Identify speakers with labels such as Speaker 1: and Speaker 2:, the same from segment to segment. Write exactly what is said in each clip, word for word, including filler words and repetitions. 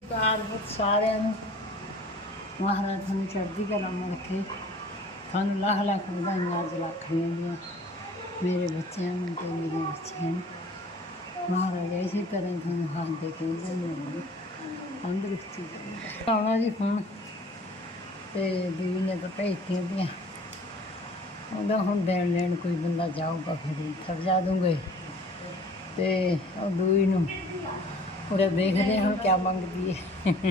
Speaker 1: सारे महाराज थानू चढ़ती कला में रखे, थानू लख लख बधाइयां अज लखड़ियां दियां मेरे बच्चों तो मेरे बच्चे महाराज इसी तरह थानू हाथ के तंदरुस्ती आना जी फोन तो दीदी ने तो भेजतियां दियां ਉਹਦਾ ਹੁਣ ਦੇਣ ਲੈਣ ਕੋਈ ਬੰਦਾ ਜਾਊਗਾ ਫਿਰ ਖਰਚਾ ਦੂੰਗੇ ਤੇ ਉਹ ਦੂਈ ਨੂੰ ਉਹਦੇ ਦੇਖਦੇ ਹੁਣ ਕੀ ਮੰਗਦੀ ਹੈ।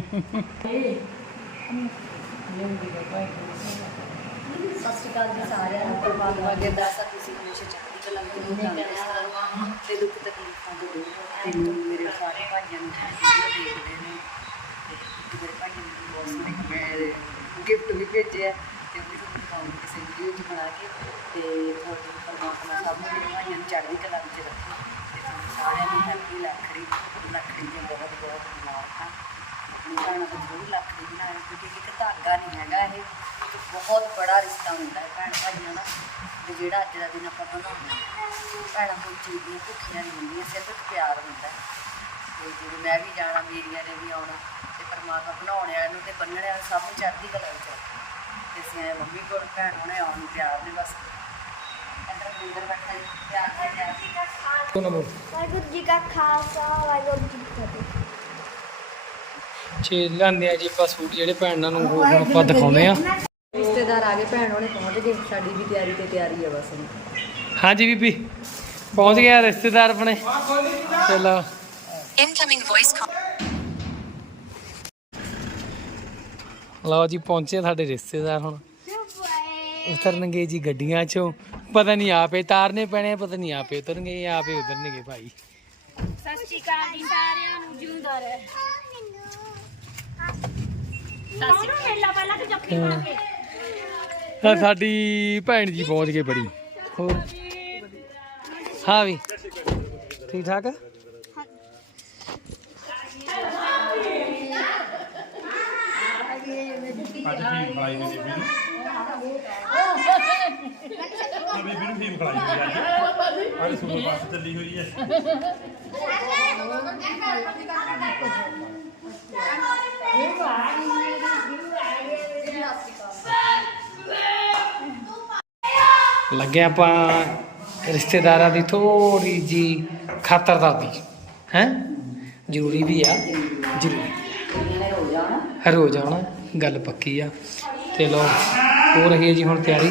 Speaker 2: ਸਤਿ ਸ਼੍ਰੀ ਅਕਾਲ ਜੀ ਸਾਰਿਆਂ ਨੂੰ। ਪਰਮਾਤਮਾ ਅੱਗੇ ਅਰਦਾਸ ਹੈ ਤੁਸੀਂ ਹਮੇਸ਼ਾ ਚੜ੍ਹਦੀ ਕਲਾ ਵਿੱਚ ਤੇ ਦੁੱਖ ਤਕਲੀਫਾਂ ਤੋਂ ਦੂਰ ਤੇ ਮੇਰੇ ਸਾਰੇ ਭਾਈਆਂ ਨੂੰ ਵੀਡੀਓ ਦੇਖਦੇ ਨੇ ਤੇ ਮੇਰੇ ਭਾਈਆਂ ਨੂੰ ਬਹੁਤ ਸਾਰੇ ਗਿਫਟ ਵੀ ਭੇਜੇ ਆ ਤੇ ਉਹ ਵੀ ਤੁਹਾਨੂੰ ਦਿਖਾਉਂਗੀ ਕਿਸੇ ਵੀਡੀਓ 'ਚ ਬਣਾ ਕੇ ਤੇ ਤੁਹਾਡੀ ਪਰਮਾਤਮਾ ਸਭ ਨੂੰ ਮੇਰੇ ਭਾਈਆਂ ਨੂੰ ਚੜ੍ਹਦੀ ਕਲਾ ਵਿੱਚ ਰੱਖੇ ਤੇ ਤੁਹਾਨੂੰ ਸਾਰਿਆਂ ਨੂੰ ਹੈਪੀ ਲੱਖੜੀ ਲੱਖੜੀ ਦੀਆਂ ਬਹੁਤ ਬਹੁਤ ਮੁਬਾਰਕਾਂ। ਆਪਣੀ ਭੈਣਾਂ ਤੋਂ ਜ਼ਰੂਰ ਲੱਖੜੀ ਬਣਾਇਓ ਕਿਉਂਕਿ ਇੱਕ ਧਾਗਾ ਨਹੀਂ ਹੈਗਾ, ਇਹ ਇੱਕ ਬਹੁਤ ਬੜਾ ਰਿਸ਼ਤਾ ਹੁੰਦਾ ਹੈ ਭੈਣ ਭਾਈਆਂ ਦਾ ਤੇ ਜਿਹੜਾ ਅੱਜ ਦਾ ਦਿਨ ਆਪਾਂ ਬਣਾਉਂਦੇ ਹਾਂ। ਭੈਣਾਂ ਕੋਈ ਚੀਜ਼ ਦੀਆਂ ਭੁੱਖੀਆਂ ਨਹੀਂ ਹੁੰਦੀਆਂ, ਸਿਰਫ ਇੱਕ ਪਿਆਰ ਹੁੰਦਾ ਤੇ ਜਦੋਂ ਮੈਂ ਵੀ ਜਾਣਾ ਮੇਰੀਆਂ ਨੇ ਵੀ ਆਉਣਾ ਤੇ ਪਰਮਾਤਮਾ ਬਣਾਉਣ ਵਾਲਿਆਂ ਨੂੰ ਤੇ ਬੰਨਣ ਵਾਲਿਆਂ ਨੂੰ ਸਭ ਨੂੰ ਚੜ੍ਹਦੀ ਕਲਾ ਵਿੱਚ ਰੱਖੇ ਤੇ ਅਸੀਂ ਆਏ ਮੰਮੀ ਕੋਲ ਭੈਣ ਹੁਣੇ ਆਉਣ ਨੂੰ ਤਿਆਰ ਨੇ ਬਸ ਅੰਦਰ ਅੰਦਰ ਬੈਠਾ ਪਿਆਰ ਨਾਲ ਤਿਆਰ
Speaker 3: ਵਾਹਿਗੁਰੂ ਜੀ ਕਾ ਖਾਲਸਾ ਵਾਹਿਗੁਰੂ ਜੀ ਕੀ ਫਤਿਹ।
Speaker 4: ਛੇ ਲਿਆਂਦੇ ਆ ਜੀ ਆਪਾਂ ਸੂਟ ਜਿਹੜੇ ਭੈਣਾਂ ਨੂੰ ਉਹ ਹੁਣ ਆਪਾਂ ਦਿਖਾਉਂਦੇ ਆ।
Speaker 2: ਰਿਸ਼ਤੇਦਾਰ ਆ ਗਏ, ਭੈਣ ਉਹਨੇ ਪਹੁੰਚ ਗਏ, ਸਾਡੀ ਵੀ ਤਿਆਰੀ ਤੇ ਤਿਆਰੀ ਆ ਬਸ।
Speaker 4: ਹਾਂਜੀ ਬੀਬੀ ਪਹੁੰਚ ਗਿਆ ਰਿਸ਼ਤੇਦਾਰ ਆਪਣੇ। ਚਲੋ
Speaker 5: ਇਨਕਮਿੰਗ ਵੌਇਸ
Speaker 4: ਲਓ ਜੀ ਪਹੁੰਚੇ ਸਾਡੇ ਰਿਸ਼ਤੇਦਾਰ। ਹੁਣ ਉਤਰਨਗੇ ਜੀ ਗੱਡੀਆਂ ਚੋਂ, ਪਤਾ ਨਹੀਂ ਆਪੇ ਤਾਰਨੇ ਪੈਣੇ, ਪਤਾ ਨਹੀਂ ਆਪੇ ਉਤਰਨਗੇ ਜਾਂ ਆਪੇ ਉਤਰਨਗੇ ਭਾਈ।
Speaker 3: ਸਤਿ ਸ਼੍ਰੀ ਅਕਾਲ ਜੀ ਸਾਰਿਆਂ ਨੂੰ, ਜਿਉਂਦਾ ਰਹੇ। ਸਤਿ ਸ਼੍ਰੀ ਅਕਾਲ ਪਹਿਲਾਂ ਤੇ ਜੱਫੀ ਪਾ ਕੇ
Speaker 4: ਹਾਂ ਸਾਡੀ ਭੈਣ ਜੀ ਪਹੁੰਚ ਗਏ ਬੜੀ। ਹੋਰ ਹਾਂ ਵੀ ਠੀਕ ਠਾਕ।
Speaker 6: ਅੱਜ ਫੀਮ ਖਲਾਈ ਹੋਈ ਬੀਬੀ ਨੂੰ ਆ ਬੀਬੀ ਨੂੰ ਫੀਮ ਖਲਾਈ ਹੋਈ ਅੱਜ ਅੱਜ ਸੂਰ ਪਾਸ ਚੱਲੀ ਹੋਈ ਹੈ।
Speaker 4: ਲੱਗੇ ਆਪਾਂ ਰਿਸ਼ਤੇਦਾਰਾਂ ਦੀ ਥੋੜੀ ਜੀ ਖਾਤਰਦਾਰੀ ਹੈ, ਜ਼ਰੂਰੀ ਵੀ ਆ, ਜ਼ਰੂਰੀ ਰੋਜ਼ ਆਉਣਾ ਗੱਲ ਪੱਕੀ ਆ। ਤੇ ਲੋ ਹੋ ਰਹੀ ਹੈ ਜੀ ਹੁਣ ਤਿਆਰੀ।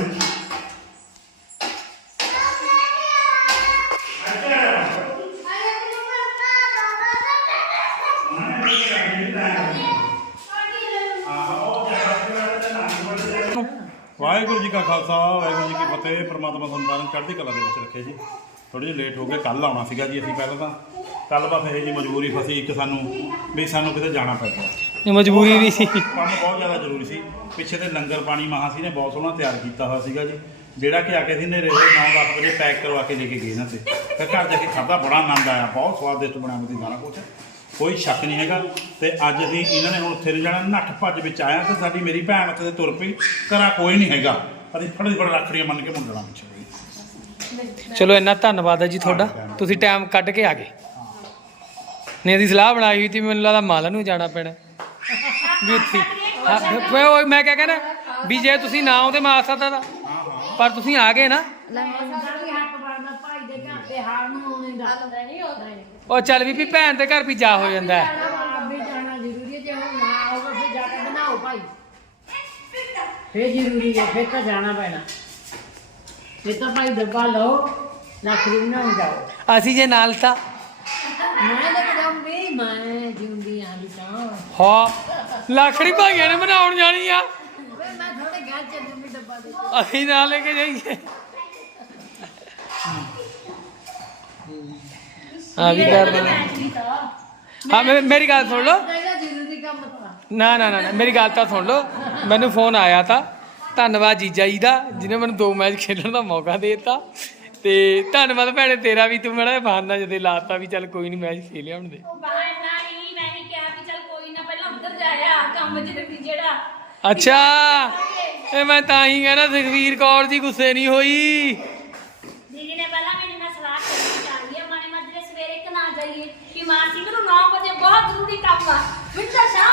Speaker 6: ਵਾਹਿਗੁਰੂ ਜੀ ਕਾ ਖਾਲਸਾ ਵਾਹਿਗੁਰੂ ਜੀ ਕੀ ਫਤਿਹ। ਪਰਮਾਤਮਾ ਤੁਹਾਨੂੰ ਸਾਰਿਆਂ ਨੂੰ ਚੜ੍ਹਦੀ ਕਲਾ ਦੇ ਵਿੱਚ ਰੱਖੇ ਜੀ। ਥੋੜ੍ਹੇ ਜਿਹੇ ਲੇਟ ਹੋ ਗਏ, ਕੱਲ੍ਹ ਆਉਣਾ ਸੀਗਾ ਜੀ ਅਸੀਂ। ਪਹਿਲਾਂ ਤਾਂ ਕੱਲ੍ਹ ਬਸ ਇਹ ਜੀ ਮਜਬੂਰੀ ਫਸੀ ਇੱਕ ਸਾਨੂੰ ਵੀ ਸਾਨੂੰ ਕਿਤੇ ਜਾਣਾ ਪੈ ਗਿਆ,
Speaker 4: ਮਜਬੂਰੀ ਵੀ ਸੀ,
Speaker 6: ਕੰਮ ਬਹੁਤ ਜ਼ਿਆਦਾ ਜ਼ਰੂਰੀ ਸੀ। ਪਿੱਛੇ ਤੇ ਲੰਗਰ ਪਾਣੀ ਮਹਾਂ ਸੀ ਨੇ ਬਹੁਤ ਸੋਹਣਾ ਤਿਆਰ ਕੀਤਾ ਹੋਇਆ ਸੀਗਾ ਜੀ, ਜਿਹੜਾ ਕਿ ਆ ਕੇ ਸੀ ਨੇਰੇ ਨੌ ਦਸ ਵਜੇ ਪੈਕ ਕਰਵਾ ਕੇ ਲੈ ਕੇ ਗਏ ਇਹਨਾਂ ਤੇ। ਫਿਰ ਘਰ ਜਾ ਕੇ ਖਾਧਾ, ਬੜਾ ਆਨੰਦ ਆਇਆ, ਬਹੁਤ ਸਵਾਦਿਸ਼ਟ ਬਣਿਆ ਸੀ ਸਾਰਾ ਕੁਛ, ਕੋਈ ਸ਼ੱਕ ਨਹੀਂ ਹੈਗਾ। ਤੇ ਅੱਜ ਅਸੀਂ ਇਹਨਾਂ ਨੇ ਹੁਣ ਉੱਥੇ ਨੂੰ ਜਾਣਾ, ਨੱਠ ਭੱਜ ਵਿੱਚ ਆਇਆ ਤੇ ਸਾਡੀ ਮੇਰੀ ਭੈਣ ਉੱਥੇ ਤੁਰ ਪਈ, ਘਰਾਂ ਕੋਈ ਨਹੀਂ ਹੈਗਾ, ਅਸੀਂ ਫੜੀ ਫੜ ਰੱਖੜੀਆਂ ਮੰਨ ਕੇ ਮੁੰਡਣਾ ਪਿੱਛੇ।
Speaker 4: ਚਲੋ ਇੰਨਾ ਧੰਨਵਾਦ ਹੈ ਜੀ ਤੁਹਾਡਾ, ਤੁਸੀਂ ਟਾਈਮ ਕੱਢ ਕੇ ਆ ਗਏ। ਨਹੀਂ ਅਸੀਂ ਸਲਾਹ ਬਣਾਈ ਹੋਈ ਸੀ, ਮੈਨੂੰ ਲੱਗਦਾ ਮਾਲਾ ਨੂੰ ਜਾਣਾ ਪੈਣਾ ਵੀ ਉੱਥੇ। ਹਾਂ ਮੈਂ ਕਿਆ ਕਹਿੰਦਾ ਵੀ ਜੇ ਤੁਸੀਂ ਨਾ ਆਉਂਦੇ ਮੈਂ ਆ ਸਕਦਾ ਤਾ, ਪਰ ਤੁਸੀਂ ਆ ਗਏ ਨਾ। ਉਹ ਚੱਲ ਵੀ ਭੈਣ ਦੇ ਘਰ ਵੀ ਜਾ ਹੋ ਜਾਂਦਾ ਹੈ।
Speaker 1: ਫਿਰ ਜ਼ਰੂਰੀ ਹੈ, ਫਿਰ ਤਾਂ ਜਾਣਾ ਪੈਣਾ। ਫਿਰ ਤਾਂ ਭਾਈ ਡੱਬਾ ਲਓ, ਲੱਕੜੀ ਬਣਾਉਣ ਜਾਓ।
Speaker 4: ਅਸੀਂ ਜੇ ਨਾਲ ਤਾਂ
Speaker 1: ਮੈਂ ਲੈ ਕੇ ਜਾਊਂਗੀ, ਮੈਂ ਜਿਉਂਦੀ ਆਂ ਵੀ ਤਾਂ।
Speaker 4: ਹਾਂ ਲੱਕੜੀ ਭਾਈਆਂ ਨੇ ਬਣਾਉਣ ਜਾਣੀ ਆ,
Speaker 1: ਮੈਂ ਥੋੜੇ ਘਰ ਚੱਲੂਗੀ ਡੱਬਾ ਦੇ।
Speaker 4: ਅਸੀਂ ਨਾਲ ਲੈ ਕੇ ਜਾਈਏ। ਆ ਵੀ ਕਰ ਹਾਂ ਮੇਰੀ ਗੱਲ ਸੁਣ ਲਓ।
Speaker 1: ਜ਼ਰੂਰੀ ਕੰਮ ਤਾਂ
Speaker 4: ਨਾ ਨਾ ਨਾ ਮੇਰੀ ਗੱਲ ਤਾਂ ਸੁਣ ਲਓ। ਮੈਨੂੰ ਫੋਨ ਆਇਆ ਤਾਂ, ਧੰਨਵਾਦ ਜੀਜਾ ਜੀ ਦਾ ਜਿਹਨੇ ਮੈਨੂੰ ਦੋ ਮੈਚ ਖੇਡਣ ਦਾ ਮੌਕਾ ਦੇ ਦਿੱਤਾ। ਤੇ ਧੰਨਵਾਦ ਭੈਣੇ ਤੇਰਾ ਵੀ, ਤੂੰ ਮੇਰਾ ਬਹਾਨਾ ਜਦੇ ਲਾਤਾ ਵੀ ਚੱਲ ਕੋਈ ਨਹੀਂ ਮੈਚ ਖੇਲ ਲਿਆਉਣ ਦੇ। ਅੱਛਾ ਇਹ ਮੈਂ ਤਾਂ ਹੀ ਕਹਿੰਦਾ ਸੁਖਵੀਰ ਕੌਰ ਜੀ ਗੁੱਸੇ ਨਹੀਂ ਹੋਈ।
Speaker 3: ਦੀਦੀ ਨੇ ਪਹਿਲਾਂ ਮੇਰੇ ਨਾਲ ਸਲਾਹ ਕੀਤੀ ਚਾਹੀਏ ਮਾਣੇ ਮੱਜਰੇ ਸਵੇਰੇ ਕਿ ਨਾ ਜਾਈਏ ਕਿ ਮਾਂ ਸਿੰਘ ਨੂੰ ਨੌ ਵਜੇ ਬਹੁਤ ਜ਼ਰੂਰੀ ਕੰਮ ਆ। ਮਿੰਟਾ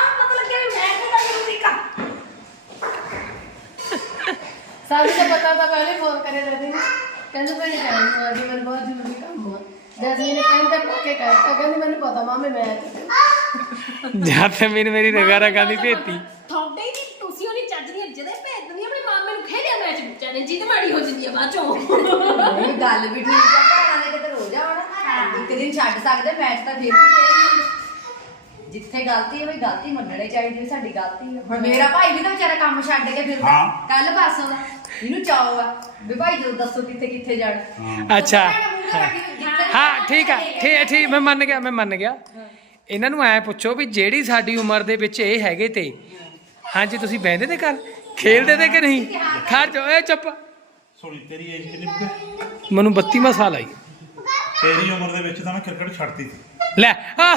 Speaker 2: ਸਾਨੂੰ ਤਾਂ ਪਤਾ ਤਾਂ ਪਹਿਲੇ ਫੋਨ ਕਰੇ ਰਹਿੰਦੇ ਨੇ ਕਹਿੰਦੇ ਮੈਂ ਟਾਈਮ ਨੂੰ ਅੱਜ ਮੈਨੂੰ ਬਹੁਤ ਜ਼ਰੂਰੀ ਕੰਮ ਆ ਜੈਸਮੀਨ ਨੇ ਕਹਿੰਦਾ ਪੱਕੇ ਕਰਤਾ ਕਹਿੰਦੀ ਮੈਨੂੰ ਪਤਾ ਮਾਮੇ ਮੈਂ
Speaker 4: ਜਾਂ ਤੇ ਮੈਨੂੰ ਮੇਰੀ ਰਗਾਰਾ ਗਾਂਦੀ ਭੇਤੀ
Speaker 7: ਤੁਹਾਡੇ ਹੀ ਤੁਸੀਂ ਉਹਨੇ ਚੱਜ ਦੀਆਂ ਇੱਜ਼ਤਾਂ ਭੇਜ ਦਿੰਦੀ ਆਪਣੇ ਮਾਮੇ ਨੂੰ ਖੇਡਿਆ ਮੈਚ ਬੱਚਾ ਨੇ ਜਿੱਦ ਮਾੜੀ ਹੋ ਜਾਂਦੀ ਆ ਬਾਅਦ ਚੋਂ
Speaker 2: ਇਹ ਗੱਲ ਵੀ ਠੀਕ ਆ ਭੈਣਾਂ ਦੇ ਕਿਤੇ ਹੋ ਜਾਵਣ ਇੱਕ ਦਿਨ ਛੱਡ ਸਕਦੇ ਮੈਚ ਤਾਂ ਫਿਰ ਵੀ ਖੇਡਣੀ ਜਿੱਥੇ ਗਲਤੀ ਹੋਈ ਗਲਤੀ ਮੰਨਣੀ ਚਾਹੀਦੀ ਵੀ ਸਾਡੀ ਗਲਤੀ ਆ ਹੁਣ ਮੇਰਾ ਭਾਈ ਵੀ ਤਾਂ ਵਿਚਾਰਾ ਕੰਮ ਛੱਡ ਕੇ ਫਿਰਦਾ
Speaker 6: ਹਾਂ।
Speaker 2: ਕੱਲ ਪਾਸੋਂ ਦਾ ਇਹਨੂੰ ਚਾਅ ਆ ਵੀ ਭਾਈ ਜਦੋਂ ਦੱਸੋ ਕਿੱਥੇ ਕਿੱਥੇ ਜਾਣਾ
Speaker 4: ਅੱਛਾ
Speaker 2: ਹਾਂ
Speaker 4: ਹਾਂ ਠੀਕ ਆ ਠੀਕ ਠੀਕ ਮੈਂ ਮੰਨ ਗਿਆ ਮੈਂ ਮੰਨ ਗਿਆ ਇਹਨਾਂ ਨੂੰ ਐ ਪੁੱਛੋ ਵੀ ਜਿਹੜੀ ਸਾਡੀ ਉਮਰ ਦੇ ਵਿੱਚ ਇਹ ਹੈਗੇ ਤੇ ਹਾਂਜੀ ਤੁਸੀਂ ਬਹਿੰਦੇ ਤੇ ਕਰ ਖੇਲਦੇ ਤੇ ਕਿ ਨਹੀਂ ਖੜ ਜਾ ਓਏ ਚੁੱਪ
Speaker 6: ਸੋਣੀ ਤੇਰੀ ਏਜ ਕਿੰਨੀ ਕੁ?
Speaker 4: ਮੈਨੂੰ ਬੱਤੀਵਾਂ ਸਾਲ ਆਈ
Speaker 6: ਤੇਰੀ ਉਮਰ ਦੇ ਵਿੱਚ ਤਾਂ ਮੈਂ ਕ੍ਰਿਕਟ ਛੱਡਤੀ ਸੀ
Speaker 4: ਲੈ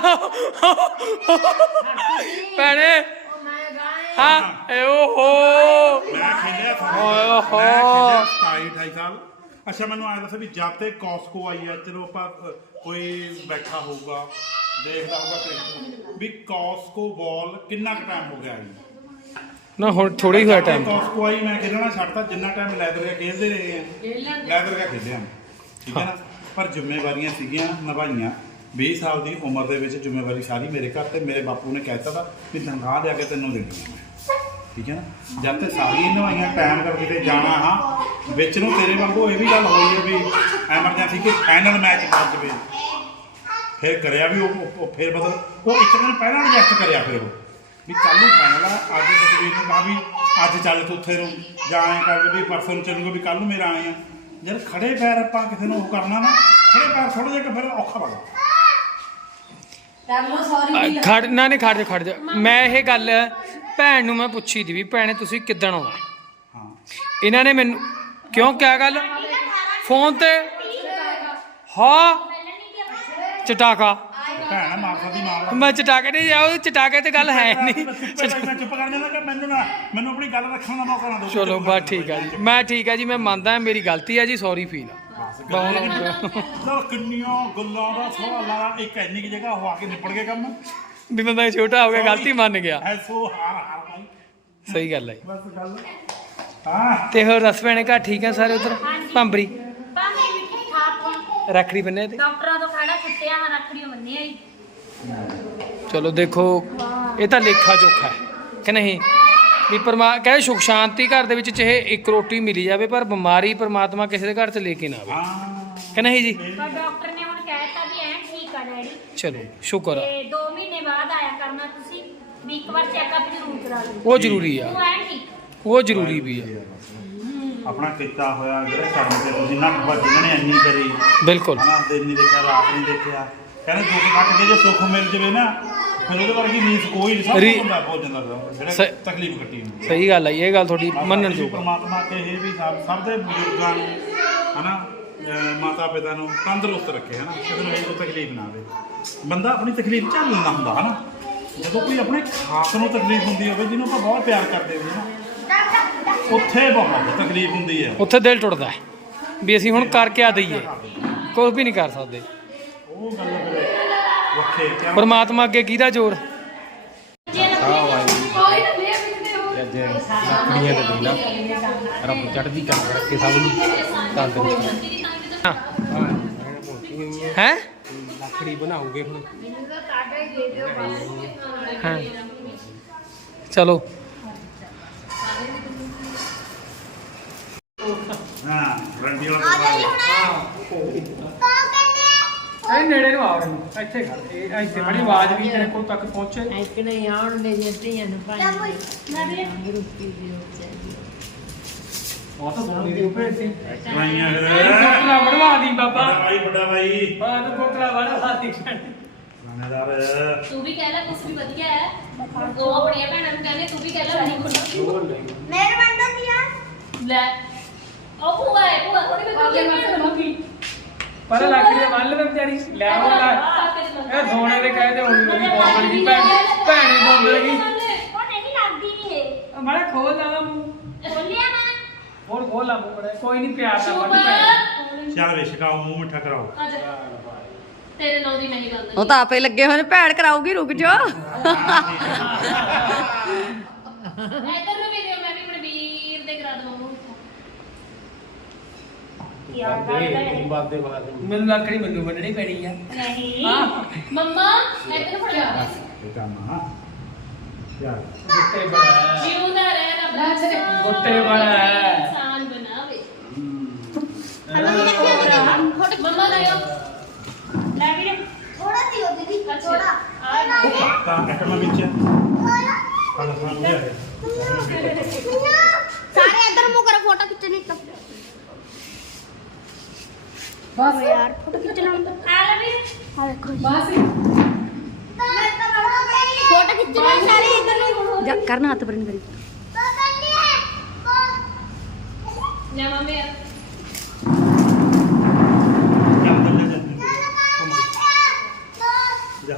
Speaker 4: ਭੈਣੇ ਹਾਂ ਏ ਓਹੋ
Speaker 6: ਮੈਂ ਖੇਲਿਆ ਸੀ
Speaker 4: ਓਏ ਹੋ।
Speaker 6: ਮੈਂ ਖੇਲਿਆ ਸਤਾਈ ਅਠਾਈ ਸਾਲ ਅੱਛਾ ਮੈਨੂੰ ਆਇਆ ਦੱਸ ਵੀ ਜਦ ਤੇ ਕਾਸਕੋ ਆਈ ਆ ਚਲੋ ਆਪਾਂ ਅ, ਕੋਈ ਬੈਠਾ ਹੋਊਗਾ ਦੇਖਦਾ ਹੋਊਗਾ ਕ੍ਰਿਕਟ ਵੀ ਕਾਸਕੋ ਬਾਲ ਕਿੰਨਾ ਕੁ ਟਾਈਮ ਹੋ ਗਿਆ ਜੀ
Speaker 4: ਨਾ ਹੁਣ ਥੋੜਾ ਹੀ ਹੋਇਆ ਟਾਈਮ
Speaker 6: ਕਾਸਕੋ ਆਈ ਮੈਂ ਖੇਲਣਾ ਛੱਡਤਾ ਜਿੰਨਾ ਟਾਈਮ ਲੈਦਰ ਕਾ ਖੇਲਦੇ ਰਹੇ ਆ ਲੈਦਰ ਕਾ ਖੇਲਿਆ ਠੀਕ ਹੈ ਨਾ ਪਰ ਜ਼ਿੰਮੇਵਾਰੀਆਂ ਸੀਗੀਆਂ ਨਿਭਾਈਆਂ ਵੀਹ ਸਾਲ ਦੀ ਉਮਰ ਦੇ ਵਿੱਚ ਜ਼ਿੰਮੇਵਾਰੀ ਸਾਰੀ ਮੇਰੇ ਘਰ ਤੇ ਮੇਰੇ ਬਾਪੂ ਨੇ ਕਹਿ ਦਿੱਤਾ ਤਾ ਵੀ ਤਨਖਾਹ ਲਿਆ ਕੇ ਤੈਨੂੰ ਦੇਣੀ ਆ ਮੈਂ ਠੀਕ ਹੈ ਨਾ ਜਦ ਤੇ ਸਾਰੀਆਂ ਨਿਭਾਈਆਂ ਟਾਈਮ ਕਰ ਕਿਤੇ ਜਾਣਾ ਹਾਂ ਵਿੱਚ ਨੂੰ ਤੇਰੇ ਵਾਂਗੂ ਇਹ ਵੀ ਗੱਲ ਹੋਈ ਹੈ ਵੀ ਐਮਰਜੈਂਸੀ ਕਿ ਫਾਈਨਲ ਮੈਚ ਕਰ ਜਵੇ ਫਿਰ ਕਰਿਆ ਵੀ ਉਹ ਉਹ ਫਿਰ ਮਤਲਬ ਉਹ ਇੱਕ ਦਿਨ ਪਹਿਲਾਂ ਐਡਜਸਟ ਕਰਿਆ ਫਿਰ ਉਹ ਵੀ ਕੱਲ ਨੂੰ ਫਾਈਨਲ ਆ ਅੱਜ ਤਸਵੀਰ ਨੂੰ ਕਹਾ ਵੀ ਅੱਜ ਚੱਲ ਤੂੰ ਉੱਥੇ ਨੂੰ ਜਾਂ ਐਂ ਕਰ ਵੀ ਪਰਸੋਂ ਨੂੰ ਚੱਲੂਗਾ ਵੀ ਕੱਲ ਨੂੰ ਮੇਰਾ ਆਏ ਆ ਜਦ ਖੜੇ ਪੈਰ ਆਪਾਂ ਕਿਸੇ ਨੂੰ ਉਹ ਕਰਨਾ ਨਾ ਖੜੇ ਪੈਰ ਥੋੜਾ ਜਿਹਾ ਫਿਰ ਔਖਾ ਲੱਗਦਾ
Speaker 2: ਟੈਮੋ ਸੌਰੀ
Speaker 4: ਖੜ ਨਾ ਨਹੀਂ ਖੜ ਜਾ ਖੜ ਜਾ ਮੈਂ ਇਹ ਗੱਲ ਭੈਣ ਨੂੰ ਮੈਂ ਪੁੱਛੀ ਦੀ ਵੀ ਭੈਣੇ ਤੁਸੀਂ ਕਿੱਦਣ ਆਉਣਾ
Speaker 6: ਹਾਂ
Speaker 4: ਇਹਨਾਂ ਨੇ ਮੈਨੂੰ ਕਿਉਂ ਕਿਆ ਗੱਲ ਫੋਨ ਤੇ ਹਾਂ ਚਟਾਕਾ
Speaker 6: ਭੈਣ ਮਾਰਦਾ ਦੀ ਮਾਰਦਾ
Speaker 4: ਮੈਂ ਚਟਾਕੇ ਨਹੀਂ ਜਾਉ ਚਟਾਕੇ ਤੇ ਗੱਲ ਹੈ ਨਹੀਂ
Speaker 6: ਮੈਂ ਚੁੱਪ ਕਰ ਜਾਂਦਾ ਕਿ ਮੈਨੂੰ ਨਾ ਮੈਨੂੰ ਆਪਣੀ ਗੱਲ ਰੱਖਣ ਦਾ ਮੌਕਾ ਨਾ ਦਿਓ
Speaker 4: ਚਲੋ ਬਸ ਠੀਕ ਆ ਜੀ ਮੈਂ ਠੀਕ ਆ ਜੀ ਮੈਂ ਮੰਨਦਾ ਮੇਰੀ ਗਲਤੀ ਆ ਜੀ ਸੌਰੀ ਫੀਲ
Speaker 6: ਚਲ ਕਿੰਨੀਆਂ ਗੱਲਾਂ ਦਾ ਸਵਾਲਾਂ ਦਾ ਇੱਕ ਇੰਨੀ ਕੁ ਜਗ੍ਹਾ ਹੋ ਆ ਕੇ ਨਿਪੜ ਗਿਆ ਕੰਮ
Speaker 4: ਵੀ ਬੰਦਾ ਛੋਟਾ ਹੋ ਗਿਆ ਗਲਤੀ ਮੰਨ ਗਿਆ
Speaker 6: ਐਸੋ ਹਾਰ ਹਾਰ ਭਾਈ
Speaker 4: ਸਹੀ ਗੱਲ ਹੈ
Speaker 6: ਬਸ ਗੱਲ ਹਾਂ
Speaker 4: ਤੇ ਹੋਰ ਰਸ ਭੈਣੇ ਘਰ ਠੀਕ ਆ ਸਾਰੇ ਉਧਰ ਭੰਬਰੀ
Speaker 7: ਭਾਵੇਂ ਵੀ ਠੀਕ ਠਾਕ ਹੋ
Speaker 4: ਰੱਖੜੀ ਬੰਨੇ ਤੇ
Speaker 7: ਡਾਕਟਰਾਂ ਤੋਂ ਖਾਣਾ ਛੁੱਟਿਆ ਹਾਂ ਰੱਖੜੀ ਬੰਨਿਆ ਹੀ
Speaker 4: ਚਲੋ ਦੇਖੋ ਇਹ ਤਾਂ ਲੇਖਾ ਚੋਖਾ ਹੈ ਕਿ ਨਹੀਂ ਵੀ ਪਰਮਾ ਕਹੇ ਸੁਖ ਸ਼ਾਂਤੀ ਘਰ ਦੇ ਵਿੱਚ ਚਾਹੇ ਇੱਕ ਰੋਟੀ ਮਿਲੀ ਜਾਵੇ ਪਰ ਬਿਮਾਰੀ ਪਰਮਾਤਮਾ ਕਿਸੇ ਦੇ ਘਰ 'ਚ ਲੈ ਕੇ ਨਾ ਆਵੇ
Speaker 6: ਹਾਂ
Speaker 4: ਕਿ ਨਹੀਂ ਜੀ
Speaker 7: ਪਰ ਡਾਕਟਰ ਨੇ ਹੁਣ ਕਹਿਤਾ ਵੀ ਐਂ ਠੀਕ ਆ ਡੈਡੀ
Speaker 4: ਚਲੋ ਸ਼ੁਕਰ ਆ
Speaker 7: ਤੇ ਦੋ ਮਹੀਨੇ ਬਾਅਦ ਆਇਆ ਕਰਨਾ ਤੁਸੀਂ ਵੀ ਇੱਕ ਵਾਰ ਚੈੱਕਅਪ ਜ਼ਰੂਰ ਕਰਾ ਲਓ
Speaker 4: ਉਹ ਜ਼ਰੂਰੀ ਆ
Speaker 7: ਉਹ ਐਂ ਠੀਕ
Speaker 4: ਉਹ ਜ਼ਰੂਰੀ ਵੀ ਆ
Speaker 6: ਆਪਣਾ ਕੀਤਾ ਹੋਇਆ ਜਿਹੜੇ ਕਰਮ ਤੇ ਤੁਸੀਂ ਨਾ ਜਿਨ੍ਹਾਂ ਨੇ ਇੰਨੀ ਕਰੀ
Speaker 4: ਬਿਲਕੁਲ
Speaker 6: ਹਨਾ ਦਿਨ ਨਹੀਂ ਦੇਖਿਆ ਰਾਤ ਨਹੀਂ ਦੇਖਿਆ ਕਹਿੰਦੇ ਦੁੱਖ ਕੱਟ ਕੇ ਜੇ ਸੁੱਖ ਮਿਲ ਜਵੇ ਨਾ ਫਿਰ ਉਹਦੇ ਵਰਗੀ ਰੀਸ ਕੋਈ ਨਹੀਂ ਸਭ
Speaker 4: ਰੀ-
Speaker 6: ਤੋਂ ਹੁੰਦਾ ਬਹੁਤ ਜਾਂਦਾ ਜਿਹੜਾ
Speaker 4: ਸ-
Speaker 6: ਤਕਲੀਫ ਕੱਟੀ ਹੁੰਦੀ
Speaker 4: ਸਹੀ ਗੱਲ ਆ ਇਹ ਗੱਲ ਤੁਹਾਡੀ ਮੰਨਣ
Speaker 6: ਅਸੀਂ
Speaker 4: ਯੋਗ ਆ।
Speaker 6: ਪਰਮਾਤਮਾ ਕੇ ਇਹ ਵੀ ਸਭ ਸਭ ਦੇ ਬਜ਼ੁਰਗਾਂ ਨੂੰ ਹਨਾ ਅਹ ਮਾਤਾ ਪਿਤਾ ਨੂੰ ਤੰਦਰੁਸਤ ਰੱਖੇ ਹਨਾ ਕਿਸੇ ਨੂੰ ਇਹ ਤਕਲੀਫ ਨਾ ਆਵੇ ਬੰਦਾ ਆਪਣੀ ਤਕਲੀਫ ਝੱਲ ਲੈਂਦਾ ਹੁੰਦਾ ਹਨਾ ਜਦੋਂ ਕੋਈ ਆਪਣੇ ਖਾਸ ਨੂੰ ਤਕਲੀਫ ਹੁੰਦੀ ਹੋਵੇ ਜਿਹਨੂੰ ਆਪਾਂ ਬਹੁਤ ਪਿਆਰ ਕਰਦੇ ਹੋਈਏ ਨਾ ਉੱਥੇ ਬਹੁਤ ਤਕਲੀਫ ਹੁੰਦੀ ਹੈ
Speaker 4: ਉੱਥੇ ਦਿਲ ਟੁੱਟਦਾ ਹੈ ਵੀ ਅਸੀਂ ਹੁਣ ਕਰ ਕਿਆ ਦਈਏ ਕੁਝ ਵੀ ਨਹੀਂ ਕਰ ਸਕਦੇ
Speaker 6: ਉਹ ਗੱਲ ਫਿਰ ਵੱਖੇ ਕਿਆ
Speaker 4: ਪਰਮਾਤਮਾ ਅੱਗੇ ਕਿਹਦਾ ਜ਼ੋਰ
Speaker 8: ਅੱਜ ਰੱਖੜੀਆਂ ਦੇ ਦਿਨ ਆ ਰੱਬ ਚੜ੍ਹਦੀ ਕਲਾ ਕਰਕੇ ਸਭ ਨੂੰ ਤੰਦਰੁਸਤੀ
Speaker 4: ਹੈ
Speaker 8: ਰੱਖੜੀ ਬਣਾਉਗੇ ਹੁਣ
Speaker 4: ਹਾਂ ਚਲੋ
Speaker 6: ਹਾਂ ਰੰਡੀ ਵਾਲਾ
Speaker 4: ਇਹ ਨੇੜੇ ਨੂੰ ਆਉਣ ਨੂੰ ਇੱਥੇ ਖੜ ਇਹ ਇੱਥੇ ਬੜੀ ਆਵਾਜ਼ ਵੀ ਤੇਰੇ ਕੋਲ ਤੱਕ ਪਹੁੰਚੇ
Speaker 1: ਇੱਕ ਨਹੀਂ ਆਉਣ ਦੇ ਜੇ ਧੀਆਂ ਨੂੰ ਭਾਈ ਗਰੁੱਪੀ ਦੀ ਹੋ ਚਾਹੀਦੀ
Speaker 4: ਉਹ ਤਾਂ ਸੋਹਣੀ ਦੀ ਉੱਪਰ ਸੀ
Speaker 6: ਸੁਣਾਈਆਂ ਫਿਰ
Speaker 4: ਕੋਟਲਾ ਵੜਵਾ ਦੀ ਬਾਬਾ
Speaker 6: ਵੱਡਾ ਭਾਈ ਵੱਡਾ ਭਾਈ
Speaker 4: ਹਾਂ ਤੂੰ ਕੋਟਲਾ ਵੜਵਾ ਦੀ
Speaker 6: ਲਾਣੇਦਾਰ
Speaker 7: ਤੂੰ ਵੀ ਕਹਿ ਲੈ ਕੁਛ ਵੀ ਵਧੀਆ ਹੈ ਦੋ ਆਪਣੀਆਂ ਭੈਣਾਂ ਨੂੰ ਕਹਿੰਦੇ ਤੂੰ ਵੀ ਕਹਿ ਲੈ ਨਹੀਂ ਕੁਛ
Speaker 3: ਮੇਰੇ ਬੰਦਾ ਨਹੀਂ
Speaker 7: ਲੈ ਉਹ ਭੂਆ ਹੈ ਭੂਆ ਉਹਨੇ ਮੈਂ ਕੋਲੇ ਮੈਂ ਲਵਾਂਗੀ
Speaker 4: ਪਰ ਲੱਕੜੀ ਦੇ ਬੰਨ ਲੈ ਵਿਚਾਰੀ ਲੈ ਆਉਂਦਾ ਇਹ ਸੋਨੇ ਦੇ ਕਹੇ ਤੇ ਹੁਣ ਮੇਰੀ ਬੋਲ ਗਈ ਭੈਣ ਭੈਣੇ ਬੋਲ ਗਈ
Speaker 7: ਉਹ ਨਹੀਂ ਲੱਗਦੀ ਨਹੀਂ ਇਹ
Speaker 4: ਮਾੜਾ ਖੋਲ ਲਾ ਮੂੰਹ
Speaker 7: ਬੋਲਿਆ ਨਾ
Speaker 4: ਹੋਰ ਖੋਲ ਲਾ ਮੂੰਹ ਬੜਾ ਕੋਈ ਨਹੀਂ ਪਿਆਰ ਨਾਲ ਬੰਨ ਭੈਣ
Speaker 6: ਚੱਲ ਵੇ ਛਕਾਓ ਮੂੰਹ ਮਿੱਠਾ ਕਰਾਓ
Speaker 7: ਤੇਰੇ ਨਾਂ ਦੀ ਨਹੀਂ ਗੱਲ
Speaker 2: ਉਹ ਤਾਂ ਆਪੇ ਲੱਗੇ ਹੋਏ ਨੇ ਭੈਣ ਕਰਾਉਗੀ ਰੁਕ ਜਾ
Speaker 7: ਇੱਧਰ ਨੂੰ ਵੀ ਦਿਓ ਮੈਂ ਵੀ ਆਪਣੇ ਵੀਰ ਦੇ ਕਰਾ ਦਵਾਂ
Speaker 2: ਯਾਰ
Speaker 8: ਬਾਦੇ ਬਾਦੇ ਬਾਦੇ
Speaker 4: ਮੈਨੂੰ ਲੱਕੜੀ ਮੈਨੂੰ ਵੱਢਣੀ ਪੈਣੀ ਆ
Speaker 2: ਨਹੀਂ
Speaker 7: ਮੰਮਾ ਇੱਧਰ ਫੜਿਆ
Speaker 6: ਇਹ ਕੰਮ ਹਾਂ ਯਾਰ
Speaker 4: ਗੁੱਟੇ ਬੜਾ
Speaker 7: ਜਿਉਂਦਾ ਰਹਿ ਰੱਬ
Speaker 4: ਗੁੱਟੇ ਬੜਾ
Speaker 7: ਇਨਸਾਨ ਬਣਾਵੇ ਮੰਮਾ ਲੈ ਆਓ
Speaker 2: ਲੈ ਵੀਰੇ
Speaker 3: थोड़ा सी हो दीदी
Speaker 7: अच्छा
Speaker 3: थोड़ा
Speaker 7: आ
Speaker 6: ਤਾਂ ਐਟਮਾਂ ਵਿੱਚ ਖਾਣਾ ਖਾਣਾ ਹੋ ਗਿਆ
Speaker 3: सारे इधर मुंह करो फोटो खींचने का बस यार फोटो खींचना
Speaker 2: ਆ ਲੈ ਵੀਰੇ
Speaker 3: हां देखो
Speaker 1: ਬਸ
Speaker 3: फोटो खींचना सारे इधर जा करना हाथ पर करी
Speaker 7: ਲੈ ਮੰਮੀ ਆ
Speaker 6: ਚੱਲ ਚੱਲ ਜਾ ਜਾ